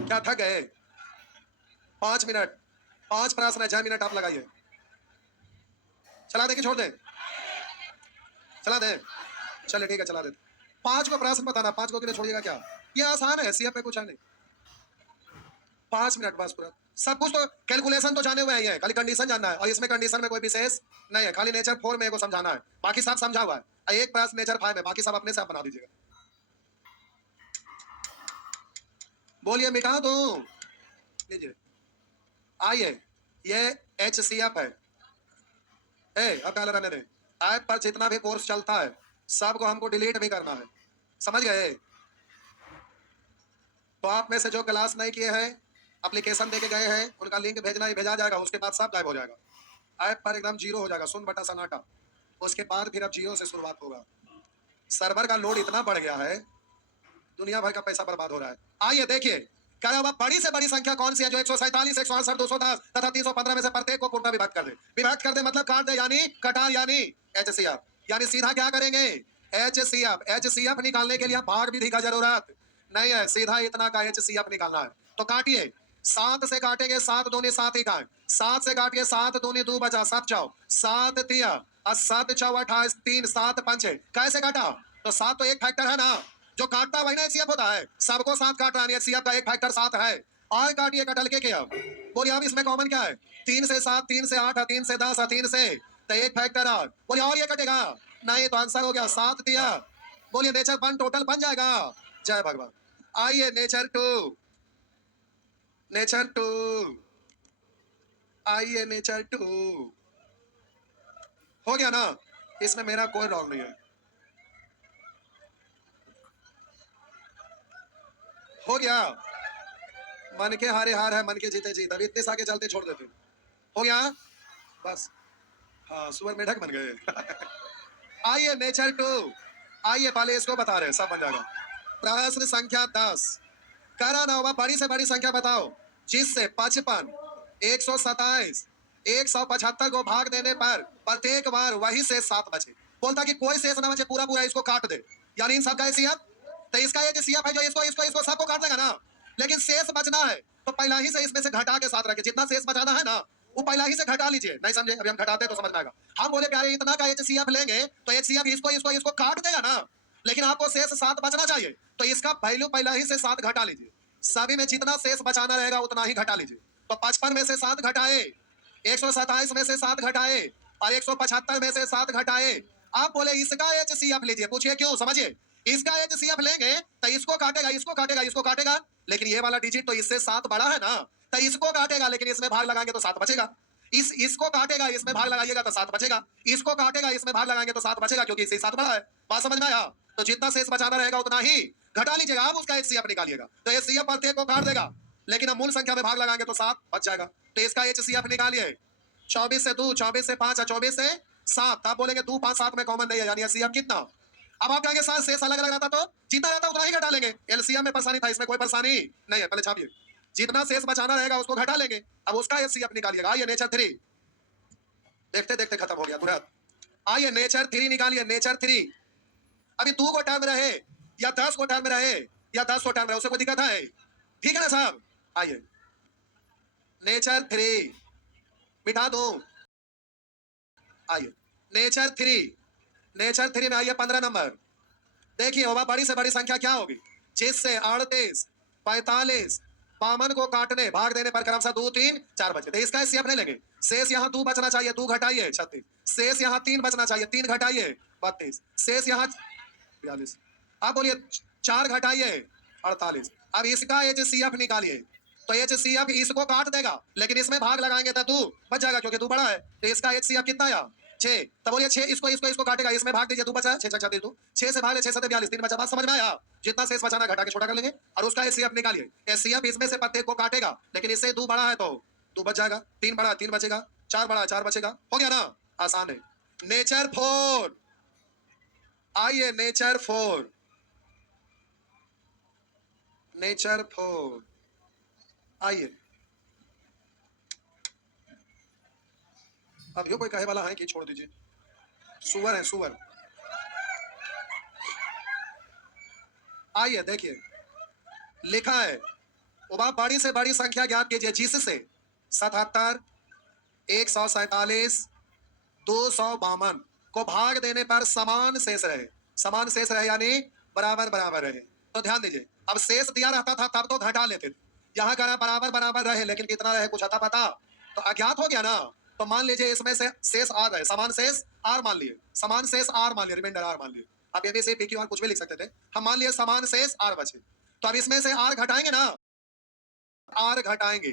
क्या थक गए? 5 मिनट, 5 प्रश्न है, 6 मिनट आप लगाइए। चला दे कि छोड़ दे? चला दे, चले ठीक है, चला दे। 5 को प्रश्न बताना, 5 को के लिए छोड़िएगा क्या? ये आसान है, सीएफ में कुछ है नहीं। 5 मिनट बस, पूरा सब कुछ तो कैलकुलेशन तो जाने हुए हैं, खाली कंडीशन जानना है, और इसमें कंडीशन में कोई विशेष नहीं है, खाली नेचर 4 में को समझाना है, बाकी सब समझा हुआ है। एक प्रश्न नेचर 5 में, बाकी सब अपने से आप बना दीजिएगा। बोलिए मिटा दो, लीजिए। आइए, ये HCF है। अब क्या रहने दें, ऐप पर जितना भी कोर्स चलता है सबको हमको डिलीट भी करना है, समझ गए? तो आप में से जो क्लास नहीं किए हैं, एप्लीकेशन देके गए हैं, उनका लिंक भेजना ही भेजा जाएगा, उसके बाद सब गायब हो जाएगा, ऐप पर एकदम जीरो हो जाएगा, सुन बटा सन्नाटा। उसके बाद फिर अब जीरो से शुरुआत होगा। सर्वर का लोड इतना बढ़ गया है, दुनिया भर का पैसा बर्बाद हो रहा है। आइए देखिए, क्या अब बड़ी से बड़ी संख्या कौन सी है जो 147, 168, 210 तथा 315 में से प्रत्येक को पूर्णतः विभक्त कर दे? विभक्त कर दे मतलब काट दे, यानी कटार, यानी HCF। यानी सीधा क्या करेंगे? HCF निकालने के लिए भाग विधि का जरूरत नहीं है, सीधा इतना का HCF निकालना है। तो काटिए, 7 से काटेंगे, 7 दूनी 7 ही का, 7 से काटिए, 7 दूनी 2 बचा, 7 चौ 7 तिया, 7 चौ 28, 3 7 5 कैसे काटा? तो 7 तो एक फैक्टर है ना, जो काटता वही ना HCF होता है, सबको 7 काट रहा है, HCF का एक फैक्टर 7 है। और काटिए कटल के अब बोलिए, अब इसमें कॉमन क्या है? 3 से 7, 3 से 8, 3 से 10, 3 से तो एक फैक्टर है। बोलिए और ये कटेगा नहीं, तो आंसर हो गया 7 दिया। बोलिए नेचर 1 टोटल बन जाएगा जय भगवान। आइए नेचर टू, नेचर टू, आइए नेचर टू। हो गया ना, इसमें मेरा कोई रोल नहीं है। हो गया, मन के हारे हार है, मन के जीते जीत। अभी इतने आगे चलते छोड़ देते। हो गया बस। हाँ, सुअर मेढक बन गए। आइए नेचर टू, आइए पहले इसको बता रहे, सब बन जाएगा। प्रश्न संख्या 10 करा ना होगा, बड़ी से बड़ी संख्या बताओ जिससे 55, 127, 175 को भाग देने पर प्रत्येक बार वही शेष 7 बचे। बोलता कि कोई शेष ना बचे, पूरा पूरा इसको काट दे, यानी इन सबका एसीएफ। तो इसका ये सीएफ है जो इसको इसको इसको सबको काट देगा ना, लेकिन शेष बचना है तो पहला ही से इसमें से घटा के साथ रखे। जितना शेष बचाना है ना वो पहला ही से घटा लीजिए। नहीं समझे, अभी हम घटाते हैं तो समझ में आएगा। हम बोले प्यारे इतना का एचसीएफ लेंगे तो एचसीएफ इसको इसको इसको काट देगा ना, लेकिन आपको शेष 7 बचना चाहिए, तो इसका वैल्यू पहला ही से 7 घटा लीजिए। सभी में जितना शेष बचाना रहेगा उतना ही घटा लीजिए। तो 55 में से 7 घटाए, 127 में से 7 घटाए और 175 में से 7 घटाए। आप बोले इसका एचसीएफ लीजिए, पूछिए क्यों, समझिए। इसका एचसीएफ लेंगे तो इसको काटेगा, इसको काटेगा, इसको काटेगा, लेकिन ये वाला डिजिट तो इससे 7 बड़ा है ना, तो इसको काटेगा, लेकिन इसमें भाग लगाएंगे तो 7 बचेगा। इसको काटेगा, इसमें भाग लगाइएगा तो 7 बचेगा। इसको काटेगा, इसमें भाग लगाएंगे तो 7 बचेगा, क्योंकि इससे 7 बड़ा है। बात समझ में आया? तो जितना शेष बचाना रहेगा उतना ही घटा लीजिएगा, आप उसका एचसीएफ निकालिएगा। तो एचसीएफ प्रत्येक को काट देगा, लेकिन हम मूल संख्या में भाग लगाएंगे तो 7 बच जाएगा। तो इसका एचसीएफ निकालिए। 24 से 2, 24 से 5 और 24 से 7। आप बोलेंगे 2, 5, 7 में कॉमन नहीं है, यानी एचसीएफ कितना? अब आप कहेंगे सर शेष अलग अलग रहता तो जितना रहता उतना ही घटा लेंगे। एलसीएम में परेशानी था, इसमें कोई परेशानी नहीं है। पहले छापिए, जितना शेष बचाना रहेगा उसको घटा लेंगे। अब उसका एचसीएफ निकालिएगा। आइए नेचर 3, देखते देखते खत्म हो गया तुरंत। आइए नेचर 3 निकालिए, नेचर 3। अभी 2 को टर्म रहे या 10 को टर्म रहे या 10 को टर्म रहे, उससे कोई दिक्कत है? ठीक है ना साहब? आइए नेचर 3 मिटा दो। आइए नेचर 3, नेचर 3 में आइए 15 नंबर। देखिए होगा बड़ी से बड़ी संख्या क्या होगी जिससे 38, 45, 52 को काटने भाग देने पर क्रमशः 2, 3, 4 बचे। तो इसका एचसीएफ नहीं लेंगे। शेष यहाँ 2 बचना चाहिए, 2 घटाइए 36। शेष यहाँ 3 बचना चाहिए, 3 घटाइए 32। शेष यहाँ 42। आप बोलिए 4 घटाइए 48। अब इसका एचसीएफ निकालिए। तो एचसीएफ इसको काट देगा, लेकिन इसमें भाग लगाएंगे तो 2 बच जाएगा, क्योंकि 2 बड़ा है। तो इसका एचसीएफ कितना आया? 6। तो बोलिए 6 इसको इसको इसको काटेगा, इसमें भाग दीजिए, 2 बचा, 6 6 36, 6 से भाग ले 6 7 42, 3 बचा। बात समझ में आया? जितना शेष बचाना घटा के छोटा कर लेंगे और उसका एचसीएफ निकालिए। एचसीएफ इसमें से प्रत्येक को काटेगा, लेकिन इससे 2 बड़ा है तो 2 बच जाएगा, 3 बड़ा 3 बचेगा, 4 बड़ा 4 बचेगा। हो गया ना, आसान है। नेचर 4, आइए नेचर 4, नेचर 4 आइए। अब यो कोई कहे वाला है कि छोड़ दीजिए, सुअर है सुअर। आइए देखिए लिखा है, वह बड़ी से बड़ी संख्या ज्ञात कीजिए जिससे 77, 147, 252 को भाग देने पर समान शेष रहे। समान शेष रहे यानी बराबर बराबर रहे। तो ध्यान दीजिए, अब शेष दिया रहता था तब तो घटा लेते थे, यहाँ कह रहा बराबर बराबर रहे, लेकिन कितना रहे कुछ आता पता तो अज्ञात हो गया ना। तो मान लीजिए इसमें से शेष आर रहे, समान शेष आर मान लिए, समान शेष आर मान लिए, रिमाइंडर आर मान लिए। आप ये भी से पीक्यू आर कुछ भी लिख सकते थे। हम मान लिए समान शेष आर बचे, तो अब इसमें से आर घटाएंगे ना, आर घटाएंगे,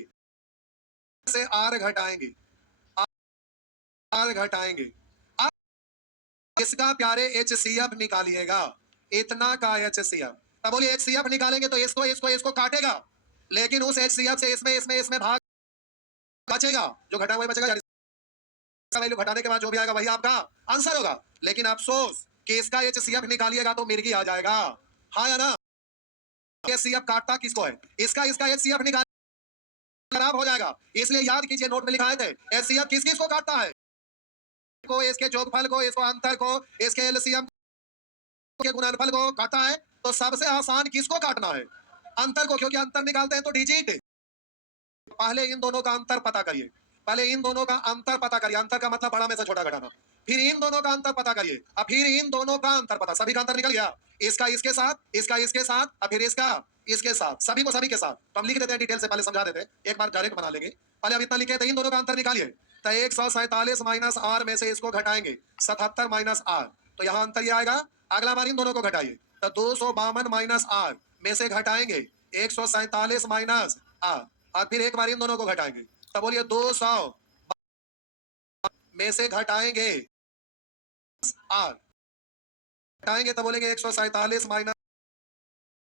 से आर घटाएंगे, आर घटाएंगे। अब इसका प्यारे एचसीएफ निकालिएगा, इतना का एचसीएफ। तब बोलिए एचसीएफ निकालेंगे तो इसको इसको इसको काटेगा, लेकिन उस एचसीएफ से इसमें इसमें इसमें भाग बचेगा, जो घटा हुआ बचेगा, वैल्यू घटाने के बाद जो भी आएगा वही आपका आंसर होगा। लेकिन अफसोस कि इसका एचसीएफ निकालिएगा तो मिर्गी आ जाएगा। हाँ या ना? एचसीएफ काटता किसको है? इसका इसका एचसीएफ निकाल खराब हो जाएगा, इसलिए याद कीजिए नोट में लिखा थे एचसीएफ किस किस को काटता है? को, इसके जोगफल को, इसको अंतर को, इसके एलसीएम के गुणनफल को काटता है। तो सबसे आसान किसको काटना है? अंतर को, क्योंकि अंतर निकालते हैं तो डिजिट। पहले इन दोनों का अंतर पता करिए, पहले इन दोनों का अंतर पता करिए। अंतर का मतलब बड़ा में से छोटा घटाना। फिर इन दोनों का अंतर पता करिए, अब फिर इन दोनों का अंतर पता, सभी का अंतर निकल गया। इसका इसके साथ, इसका इसके साथ, और फिर इसका इसके साथ, सभी को सभी के साथ। तो हम लिख देते हैं डिटेल से, पहले समझा देते हैं, एक बार डायरेक्ट बना लेंगे। पहले अब इतना लिखे तो इन दोनों का अंतर निकालिए। तो 147 माइनस आर में से इसको घटाएंगे 77 माइनस आर, तो यहाँ अंतर ये आएगा। अगला बार इन दोनों को घटाइए, तो 252 माइनस आर में से घटाएंगे 147 माइनस आर, और फिर एक बार इन दोनों को घटाएंगे। तो बोलिए 200 में से घटाएंगे आर, घटाएंगे तो बोलेंगे 147 माइनस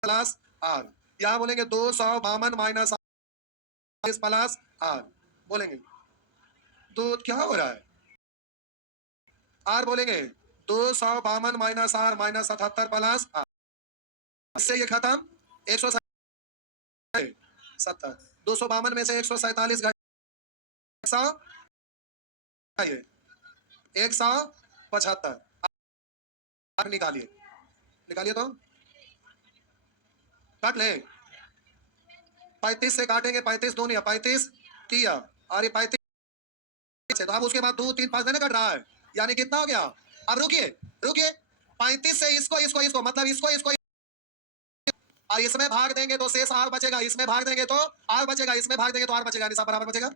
प्लस आर, यहाँ बोलेंगे 252 माइनस प्लस आर, बोलेंगे तो क्या हो रहा है, आर बोलेंगे 252 minus R minus 77 plus R, इससे ये खत्म 170, 252 में से 147 घटाइए 175, आर निकालिए, निकालिए तो काट ले, 35 से काटेंगे, 35 दूनी 35 किया, और ये 35 है, तो अब उसके बाद 2 3 5 नहीं कट रहा है, यानी कितना हो गया। अब रुकिए रुकिए, 35 से इसको इसको इसको मतलब इसको इसको और इसमें भाग देंगे तो शेष आर बचेगा, इसमें भाग देंगे तो आर बचेगा, इसमें भाग देंगे तो आर बचेगा, निशा बराबर बचेगा,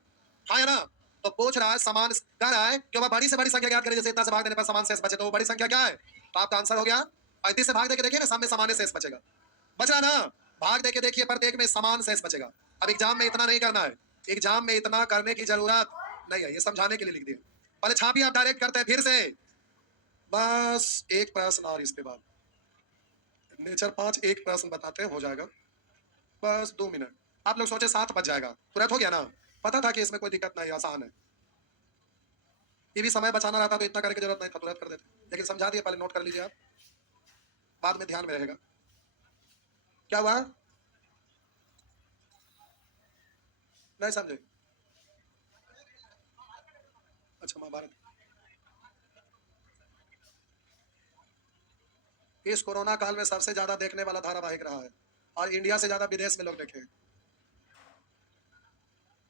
हाँ है ना। तो पूछ रहा है समान कह रहा है कि बड़ी से बड़ी संख्या ज्ञात करें, जैसे इतना से भाग देने पर समान शेष बचे, तो वो बड़ी संख्या क्या है, तो आपका आंसर हो गया 35 से भाग देके देखिए ना, सामने समान शेष बचेगा, बच रहा ना, भाग देके देखिए प्रत्येक में समान शेष बचेगा। अब एग्जाम में इतना नहीं करना है, एग्जाम में इतना करने की जरूरत नहीं है, ये समझाने के लिए लिख दिया, पहले छापिए आप डायरेक्ट करते हैं फिर से, बस एक प्रश्न और इसके बाद नेचर 5 एक प्रश्न बताते हैं, हो जाएगा बस 2 मिनट। आप लोग सोचे 7 बज जाएगा, तुरंत हो गया ना, पता था कि इसमें कोई दिक्कत नहीं, आसान है, ये भी समय बचाना रहता तो इतना करने की जरूरत नहीं था, तुरंत कर देते, लेकिन समझा दिया, पहले नोट कर लीजिए आप, बाद में ध्यान में रहेगा। क्या हुआ, नहीं समझे, अच्छा महाभारत, इस कोरोना काल में सबसे ज्यादा देखने वाला धारावाहिक रहा है, और इंडिया से ज्यादा विदेश में लोग देखे,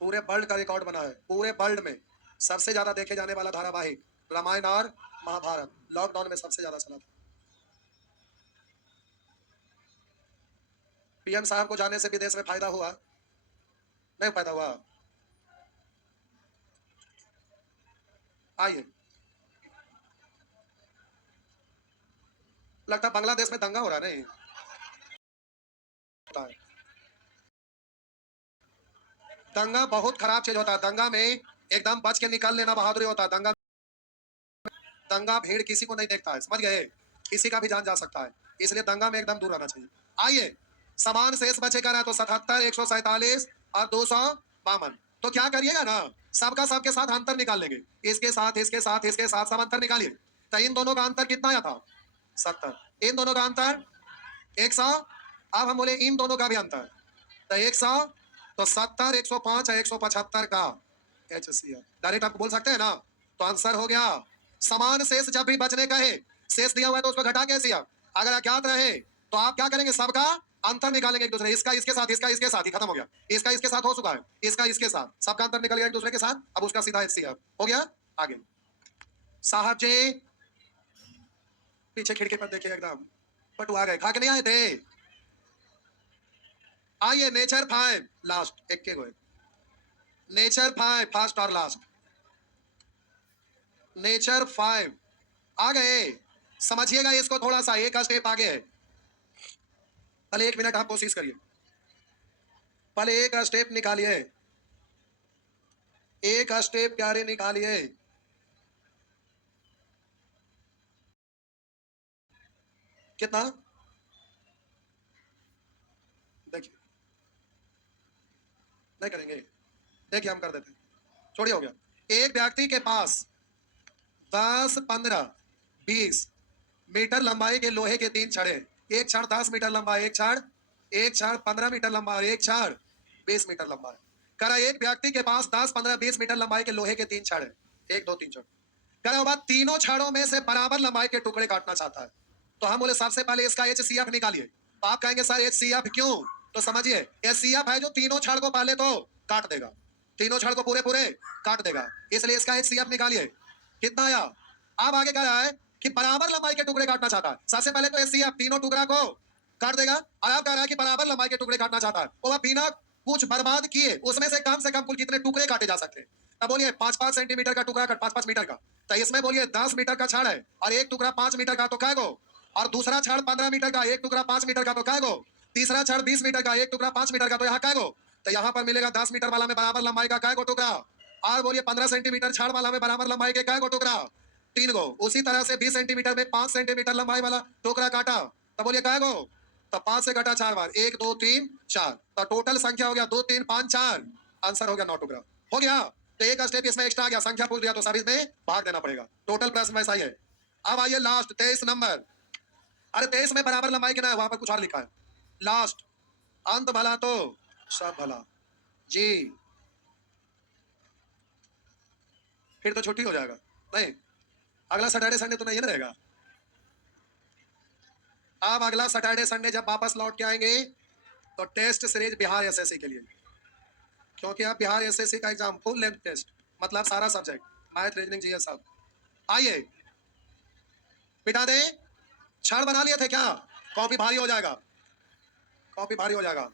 पूरे वर्ल्ड का रिकॉर्ड बना है, पूरे वर्ल्ड में सबसे ज्यादा देखे जाने वाला धारावाहिक रामायण और महाभारत, लॉकडाउन में सबसे ज्यादा चला था। पीएम साहब को जाने से विदेश में फायदा हुआ, नहीं फायदा हुआ, आइए, लगता बांग्लादेश में दंगा हो रहा नहीं, दंगा बहुत खराब चीज होता है, दंगा में एकदम बच के निकल लेना बहादुरी होता है, दंगा दंगा भीड़ किसी को नहीं देखता है, समझ गए, किसी का भी जान जा सकता है, इसलिए दंगा में एकदम दूर रहना चाहिए। आइए, समान शेष बचेगा ना, तो 77 147 और 252, तो क्या करिएगा ना, सबका सबके साथ अंतर निकाल लेंगे, इसके साथ इसके साथ इसके साथ सब अंतर निकालिए, तो इन दोनों का अंतर कितना आया था 70, इन दोनों का अंतर 100, अब हम बोले इन दोनों का भी अंतर, तो 100, तो 70 105 175 का HCF डायरेक्ट आप बोल सकते हैं ना, तो आंसर हो गया। समान शेष जब भी बचने का है, शेष दिया हुआ है तो उसको घटा के CF, अगर अज्ञात रहे तो आप क्या करेंगे, सबका अंतर निकालेंगे एक दूसरे, इसका इसके साथ, इसका इसके साथ ही खत्म हो गया, इसका इसके साथ हो चुका है, इसका इसके साथ, सबका अंतर निकल गया एक दूसरे के साथ, अब उसका सीधा HCF हो गया। आगे साहब जी पीछे खिड़की पर देखिए, एकदम पटुआ गए, खा के नहीं आए थे, आइए नेचर 5 लास्ट, एक के गए, नेचर 5 फर्स्ट और लास्ट, नेचर 5 आ गए, समझिएगा इसको थोड़ा सा, एक स्टेप आगे है, पहले 1 मिनट आप कोशिश करिए, पहले एक स्टेप निकालिए, एक स्टेप प्यारे निकालिए, कितना देखिए, नहीं करेंगे, देखिए हम कर देते हैं, छोड़िए हो गया, एक व्यक्ति के पास 10 15 20 मीटर लंबाई के लोहे के 3 छड़, एक छड़ 10 मीटर लंबा, एक छड़ 15 मीटर लंबा और एक छड़ 20 मीटर लंबा है, करा एक व्यक्ति के पास 10 15 20 मीटर लंबाई के लोहे के 3 छड़, 1 2 3 छड़, करा बाद तीनों छड़ों में से बराबर लंबाई के टुकड़े काटना चाहता है, तो हम बोले सबसे पहले इसका HCF निकालिए, तो आप कहेंगे सर HCF क्यों, तो समझिए HCF है जो तीनों छड़ को पहले तो काट देगा, तीनों छड़ को पूरे पूरे काट देगा, इसलिए इसका HCF निकालिए, कितना आया। अब आगे कह रहा है कि बराबर लंबाई के टुकड़े काटना चाहता है, सबसे पहले तो HCF तीनों टुकड़ा को काट देगा, और अब कह रहा है कि बराबर लंबाई के टुकड़े काटना चाहता है, वो बिना कुछ बर्बाद किए उसमें से कम कुल कितने टुकड़े काटे जा सकते हैं, अब बोलिए 5-5 सेंटीमीटर का टुकड़ा, 5-5 मीटर का, तो इसमें बोलिए 10 मीटर का छड़ है और एक टुकड़ा 5 मीटर का, तो क्या गो और दूसरा छड़ 15 मीटर का, एक टुकड़ा 5 मीटर का, तो काय गो? तीसरा छड़ 20 मीटर का, एक टुकड़ा 5 मीटर का, तो यहाँ काय गो? तो यहाँ पर मिलेगा 10 मीटर वाला में बराबर लंबाई का काय गो टुकड़ा? और बोलिए 15 सेंटीमीटर छड़ वाला में बराबर लंबाई के काय गो टुकड़ा? 3 गो। उसी तरह से 20 सेंटीमीटर में 5 सेंटीमीटर लंबाई वाला टुकड़ा काटा, तो बोलिए काय गो? तो 5 से घटा 4 बार, 1 2 3 4, तो टोटल संख्या हो गया 2 3 5 4, आंसर हो गया 9 टुकड़ा। हो गया। तो एक स्टेप इसमें एक्स्ट्रा आ गया, संख्या पूछ दिया तो सब इसमें भाग देना पड़ेगा। टोटल प्रश्न में ऐसा ही है। अब आइए लास्ट 23 नंबर। अरे 23 में बराबर लंबाई कितना है, वहां पर कुछ और लिखा है। लास्ट, अंत भला तो सब भला जी, फिर तो छुट्टी हो जाएगा। नहीं, अगला सैटरडे संडे तो नहीं ना रहेगा। अब अगला सैटरडे संडे जब वापस लौट के आएंगे तो टेस्ट सीरीज बिहार एसएससी के लिए, क्योंकि अब बिहार एसएससी का एग्जाम फुल लेंथ टेस्ट, मतलब सारा सब्जेक्ट, मैथ रीजनिंग जीएस सब। आइए बिठा दे। छड़ बना लिए थे क्या? कॉपी भारी हो जाएगा, कॉपी भारी हो जाएगा।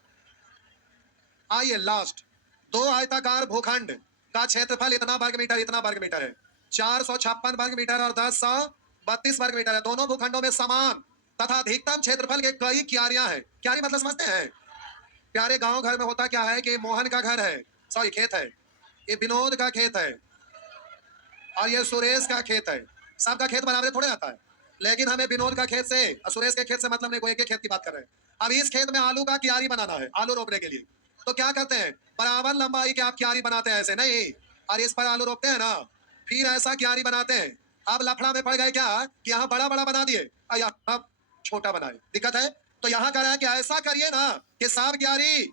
आइए लास्ट, 2 आयताकार भूखंड का क्षेत्रफल इतना वर्ग मीटर, इतना वर्ग मीटर है। 456 वर्ग मीटर और 1032 वर्ग मीटर है। दोनों भूखंडों में समान तथा अधिकतम क्षेत्रफल के कई क्यारियां हैं। क्यारी मतलब समझते हैं? प्यारे गांव घर में होता क्या है कि मोहन का घर है, सॉरी खेत है, ये विनोद का खेत है, और ये सुरेश का खेत है। सबका खेत बराबर थोड़े आता है, लेकिन हमें विनोद का खेत से और सुरेश के खेत से मतलब नहीं, कोई एक ही खेत की बात कर रहे हैं। अब इस खेत में आलू का क्यारी बनाना है, आलू रोपने के लिए, तो क्या करते हैं? बराबर लंबाई के आप क्यारी बनाते हैं, ऐसे नहीं, और इस पर आलू रोपते हैं ना, फिर ऐसा क्यारी बनाते हैं। अब लफड़ा में पड़ गए क्या कि यहाँ बड़ा बड़ा बना दिए और यहाँ छोटा बनाए, दिक्कत है। तो यहाँ कह रहा है कि ऐसा करिए ना कि सब क्यारी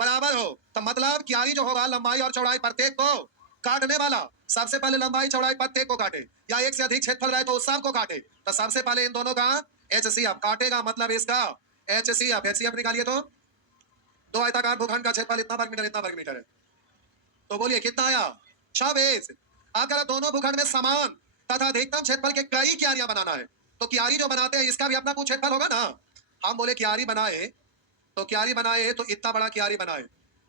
बराबर हो, तो मतलब क्यारी जो होगा लंबाई और चौड़ाई प्रत्येक को काटने वाला सबसे पहले लंबाई चौड़ाई प्रत्येक को काटे, या एक से अधिक क्षेत्रफल रहे तो उस सब को काटे। तो सबसे पहले इन दोनों का एचसीएफ काटेगा, मतलब इसका एचसीएफ, एचसीएफ निकालिए तो 2 आयताकार भूखंड का क्षेत्रफल इतना वर्ग मीटर, इतना वर्ग मीटर है, तो बोलिए कितना आया? 26। अगर दोनों भूखंड में समान तथा अधिकतम क्षेत्रफल के कई क्यारियां बनाना है, तो क्यारी जो बनाते हैं इसका भी अपना कुछ क्षेत्रफल होगा ना। हम बोले क्यारी बनाए तो इतना बड़ा क्यारी बनाए,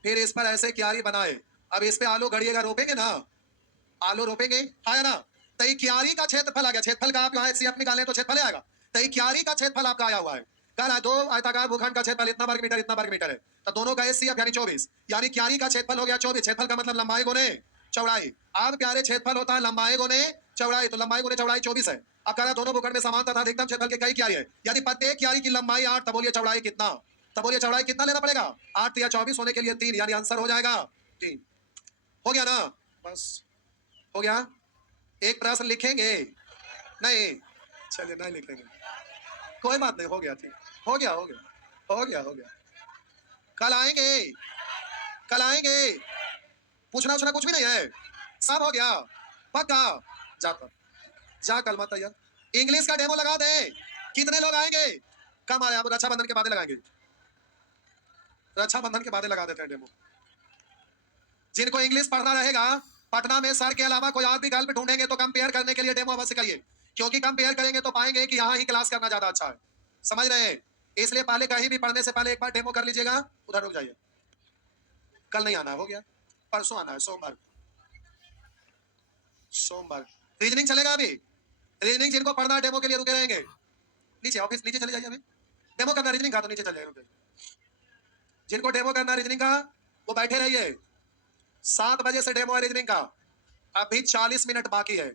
फिर इस पर ऐसे क्यारी बनाए, अब इस पे आलू गड़िएगा, रोपेंगे ना, आलू रोपेंगे, आया ना। तो ये क्यारी का क्षेत्रफल आ गया, क्षेत्रफल का आप यहाँ एचसीएफ निकालें तो क्षेत्रफल आएगा। तो ये क्यारी का क्षेत्रफल आपका आया हुआ है, कह रहा है 2 आयताकार भूखंड का क्षेत्रफल इतना वर्ग मीटर, इतना वर्ग मीटर है, तो दोनों का एचसीएफ यानी 24, यानी क्यारी का क्षेत्रफल हो गया 24। क्षेत्रफल का मतलब लंबाई गुने चौड़ाई। अब प्यारे क्षेत्रफल होता है लंबाई गुने चौड़ाई, तो लंबाई गुने चौड़ाई 24 है। अब कह रहा है दोनों भूखंड में समान तथा अधिकतम क्षेत्रफल के कई क्यारी है, यदि प्रत्येक क्यारी की लंबाई 8, तब बोलिए चौड़ाई कितना? तब बोलिए चौड़ाई कितना लेना पड़ेगा? 8 या 24 होने के लिए 3, यानी आंसर हो जाएगा 3। हो गया ना? बस हो गया। एक प्रश्न लिखेंगे? नहीं, चलिए नहीं लिखेंगे, कोई बात नहीं, हो गया, ठीक हो गया, हो गया, हो गया, हो गया। कल आएंगे, कल आएंगे, पूछना उछना कुछ भी नहीं है, सब हो गया पक्का। जाकर जा कल मत आइए, इंग्लिश का डेमो लगा दे। कितने लोग आएंगे? कम आए, अब रक्षाबंधन के बाद लगाएंगे, रक्षाबंधन के बाद लगा देते हैं डेमो। जिनको इंग्लिश पढ़ना रहेगा, पटना में सर के अलावा कोई और भी विकल्प ढूंढेंगे तो कंपेयर करने के लिए डेमो अवश्य करिए, क्योंकि कंपेयर करेंगे तो पाएंगे कि यहाँ ही क्लास करना ज्यादा अच्छा है, समझ रहे हैं? इसलिए पहले कहीं भी पढ़ने से पहले एक बार डेमो कर लीजिएगा। उधर रुक जाइए, कल नहीं आना, हो गया, परसों आना है, सोमवार, सोमवार। रीजनिंग चलेगा अभी, रीजनिंग जिनको पढ़ना है डेमो के लिए रुके रहेंगे, नीचे ऑफिस नीचे चले जाइए, अभी डेमो करना रीजनिंग का तो नीचे चले जाइए, जिनको डेमो करना रीजनिंग का वो बैठे रहिए। 7 बजे से डेमो है रीजनिंग का, अभी 40 मिनट बाकी है।